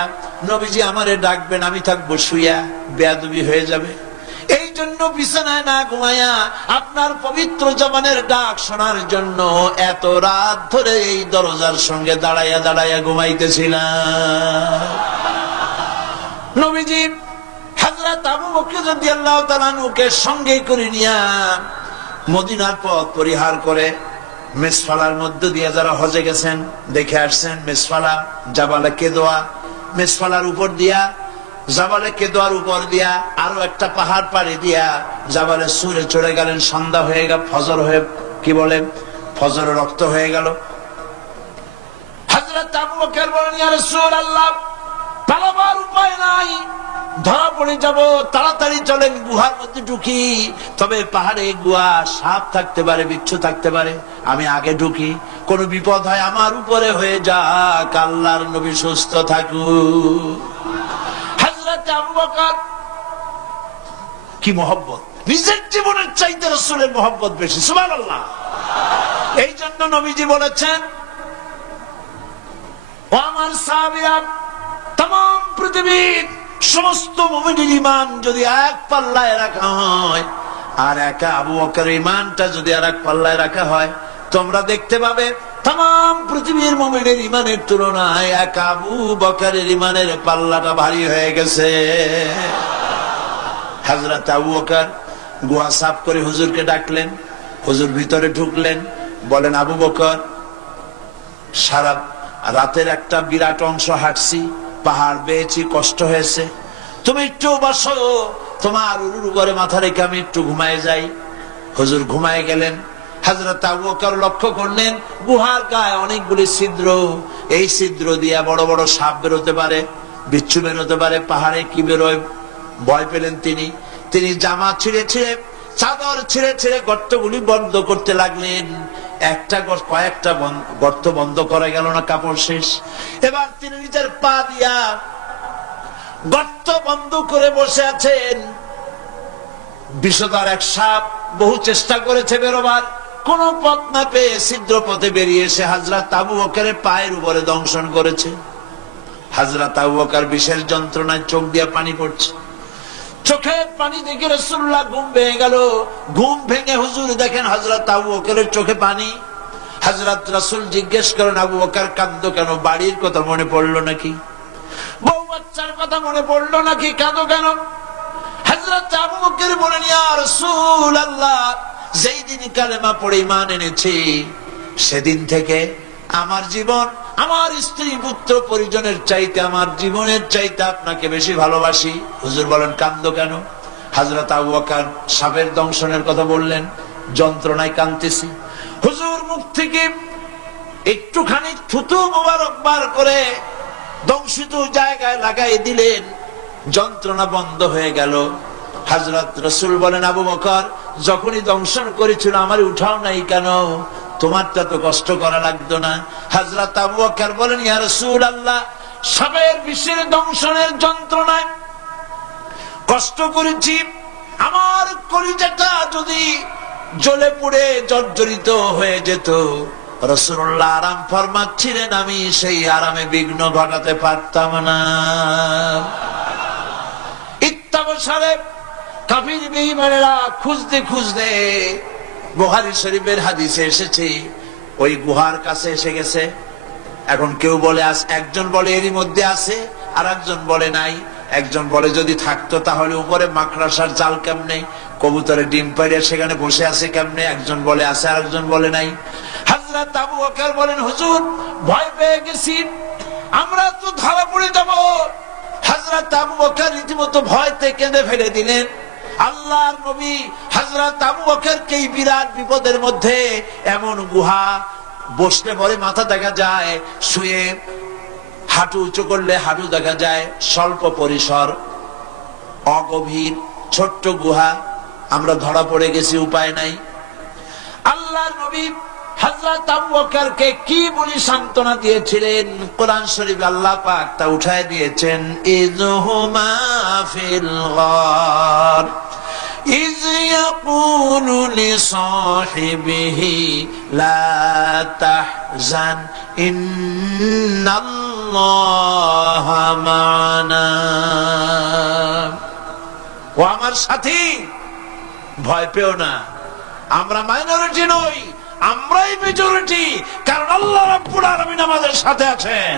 নবীজি আমারে ডাকবেন, আমি থাকবো শুইয়া, বেয়াদবি হয়ে যাবে। এই জন্য বিছানায় না ঘুমায়া আপনার পবিত্র জবানের ডাক শোনার জন্য এত রাত ধরে এই দরজার সঙ্গে দাঁড়ায়া দাঁড়ায়া ঘুমাইতেছিলাম। নবীজি হযরত আবু বকর রাদিয়াল্লাহু তাআলা আনহুকে সঙ্গে করে নিয়া মদিনার পথ পরিহার করে মেসফালার মধ্য দিয়ে যারা হজে গেছেন দেখে আসছেন, মেসফালা জাবালে কেদোয়া, মেসফালার উপর দিয়া জাবালে কেদোয়ার উপর দিয়া আরো একটা পাহাড় পাড়ি দিয়া জাবালে সুরে চড়ে গেলেন। সন্ধ্যা হয়ে গেল, ফজর হয়ে কি বলে ফজর রক্ত হয়ে গেল। হযরত আবু বকর বলেন, ইয়া রাসূলুল্লাহ, পালাবার উপায় নাই, ধরা পড়ে যাব, তাড়াতাড়ি চলেন গুহার মধ্যে ঢুকি। তবে পাহাড়ে গুহা, সাপ থাকতে পারে, বিচ্ছু থাকতে পারে, আমি আগে ঢুকি, কোন বিপদ হয় আমার উপরে হয়ে যাক, আল্লাহর নবী সুস্থ থাকুক। হযরত আবু বকর কি মহব্বত, নিজের জীবনের চাইতে রাসূলের মহব্বত বেশি, সুবহানাল্লাহ। এই জন্য নবীজি বলেছেন, ও আমার সাহাবীরা, तमाम পৃথিবীর সমস্ত মুমিনের ঈমান যদি এক পাল্লায় রাখা হয়, আর একা আবু বকরের ঈমানটা যদি আরেক পাল্লায় রাখা হয়, তোমরা দেখতে পাবে तमाम পৃথিবীর মুমিনের ঈমানের তুলনায় একা আবু বকরের ঈমানের পাল্লাটা ভারী হয়ে গেছে। হযরত আবু বকর গুহা সাফ করে হুজুরকে ডাকলেন, হুজুর ভিতরে ঢুকলেন, বলেন, আবু বকর, সারা রাতের একটা বিরাট অংশ হাঁটছি, পাহাড় বেয়েছি, কষ্ট হয়েছে, তুমি একটু বসো, তোমার উরুর উপরে মাথা রেখে আমি একটু ঘুমায় যাই। হুজুর ঘুমায় গেলেন। হযরত আবু বকর লক্ষ্য করলেন গুহার গায়ে অনেকগুলি ছিদ্র, এই ছিদ্র দিয়ে বড় বড় সাপ বেরোতে পারে, বিচ্ছু বেরোতে পারে, পাহাড়ে কি বেরোয় ভয় পেলেন তিনি জামা ছিঁড়ে ছিঁড়ে, চাদর ছিঁড়ে ছিঁড়ে গর্তগুলি বন্ধ করতে লাগলেন। কয়েকটা গর্ত বন্ধ করা গেল না, কাপড় শেষ। এবার তিনি নিজের পা দিয়া গর্ত বন্ধ করে বসে আছেন। বিষধর এক সাপ বহু চেষ্টা করেছে বেরোবার, কোন পথ না পেয়ে ছিদ্র পথে বেরিয়ে এসে হযরত আবু বকরের পায়ের উপরে দংশন করেছে। হযরত আবু বকর বিশেষ যন্ত্রণায় চোখ দিয়ে পানি পড়ছে, চোখের পানি দেখে রাসূলুল্লাহ ঘুম ভেঙে গেল। ঘুম ভেঙে হুজুর দেখেন হযরত আবু বকরের চোখে পানি। হযরত রাসূল জিজ্ঞেস করেন, আবু বকর কাঁদো কেন? বাড়ির কথা মনে পড়লো নাকি? বউ বাচ্চার কথা মনে পড়লো নাকি? কাঁদো কেন? হযরত আবু বকর বলেন, ইয়া রাসূলুল্লাহ, যেই দিন কালেমা পড়ে ঈমান এনেছি, সেদিন থেকে আমার জীবন, আমার স্ত্রী পুত্র পরিজনের চাইতে, আমার জীবনের চাইতে আপনাকে বেশি ভালোবাসি। হুজুর বলেন, কান্দো কেন? হযরত আবু বকর সাপের দংশনের কথা বললেন, যন্ত্রণায় কাঁদতেছি। হুজুর মুখ থেকে একটুখানি থুতু মোবারক বার করে দংশিত জায়গায় লাগাই দিলেন, যন্ত্রণা বন্ধ হয়ে গেল। হযরত রাসূল বলেন, আবু বকর, যখনই দংশন করেছিল আমার উঠাও নাই কেন? তোমারটা তো কষ্ট করা লাগতো না। হযরত আবু বকর বলেন, ইয়া রাসূলুল্লাহ, সাপের বিষের দংশনের যন্ত্রণায় কষ্ট করেছি, আমার কলিজাটা যদি জ্বলে পুড়ে জর্জরিত হয়ে যেত, রাসূলুল্লাহ আরাম ফরমাচ্ছিলেন, আমি সেই আরামে বিঘ্ন ঘটাতে পারতাম না। ইত্তাবসারে কাফির বেঈমানেরা খুঁজতে খুঁজতে বুখারী শরীফের হাদিসে এসেছে, ওই গুহার কাছে এসে গেছে। এখন কেউ বলে একজন বলে এরই মধ্যে আছে, আর একজন বলে নাই। একজন বলে যদি থাকতো তাহলে উপরে মাকড়াসার জাল কেমনে, কবুতরে ডিম পাড়িয়ে সেখানে বসে আছে কেমনে? একজন বলে আছে, আর একজন বলে নাই। হযরত আবু বকর বলেন, হুজুর ভয় পেয়ে গেছি, আমরা তো ধরা পড়ে যাব। হযরত আবু বকর রীতিমতো ভয়তে কেঁদে ফেলে দিলেন। আল্লাহর নবী হযরত আবু বকরকে বিরাট বিপদের মধ্যে, এমন গুহা, বসলে পরে মাথা দেখা যায়, শুয়ে হাঁটু উঁচু করলে হাঁটু দেখা যায়, স্বল্প পরিসর, অগভীর ছোট্ট গুহা, আমরা ধরা পড়ে গেছি, উপায় নাই। আল্লাহর নবী হযরত আবু বকরকে কি বলি সান্ত্বনা দিয়েছিলেন, কোরআন শরীফে আল্লাহ পাক তা উঠায় দিয়েছেন। ইযহুমা ফিল গার ইয ইয়াকুলু লিসাহিবিহি লা তাহজান ইন্নাল্লাহা মা'ানা। ও আমার সাথী, ভয় পেও না, আমরা মাইনরিটি নই, আমরাই মেজরিটি, কারণ আল্লাহ রাব্বুল আলামিন আমাদের সাথে আছেন।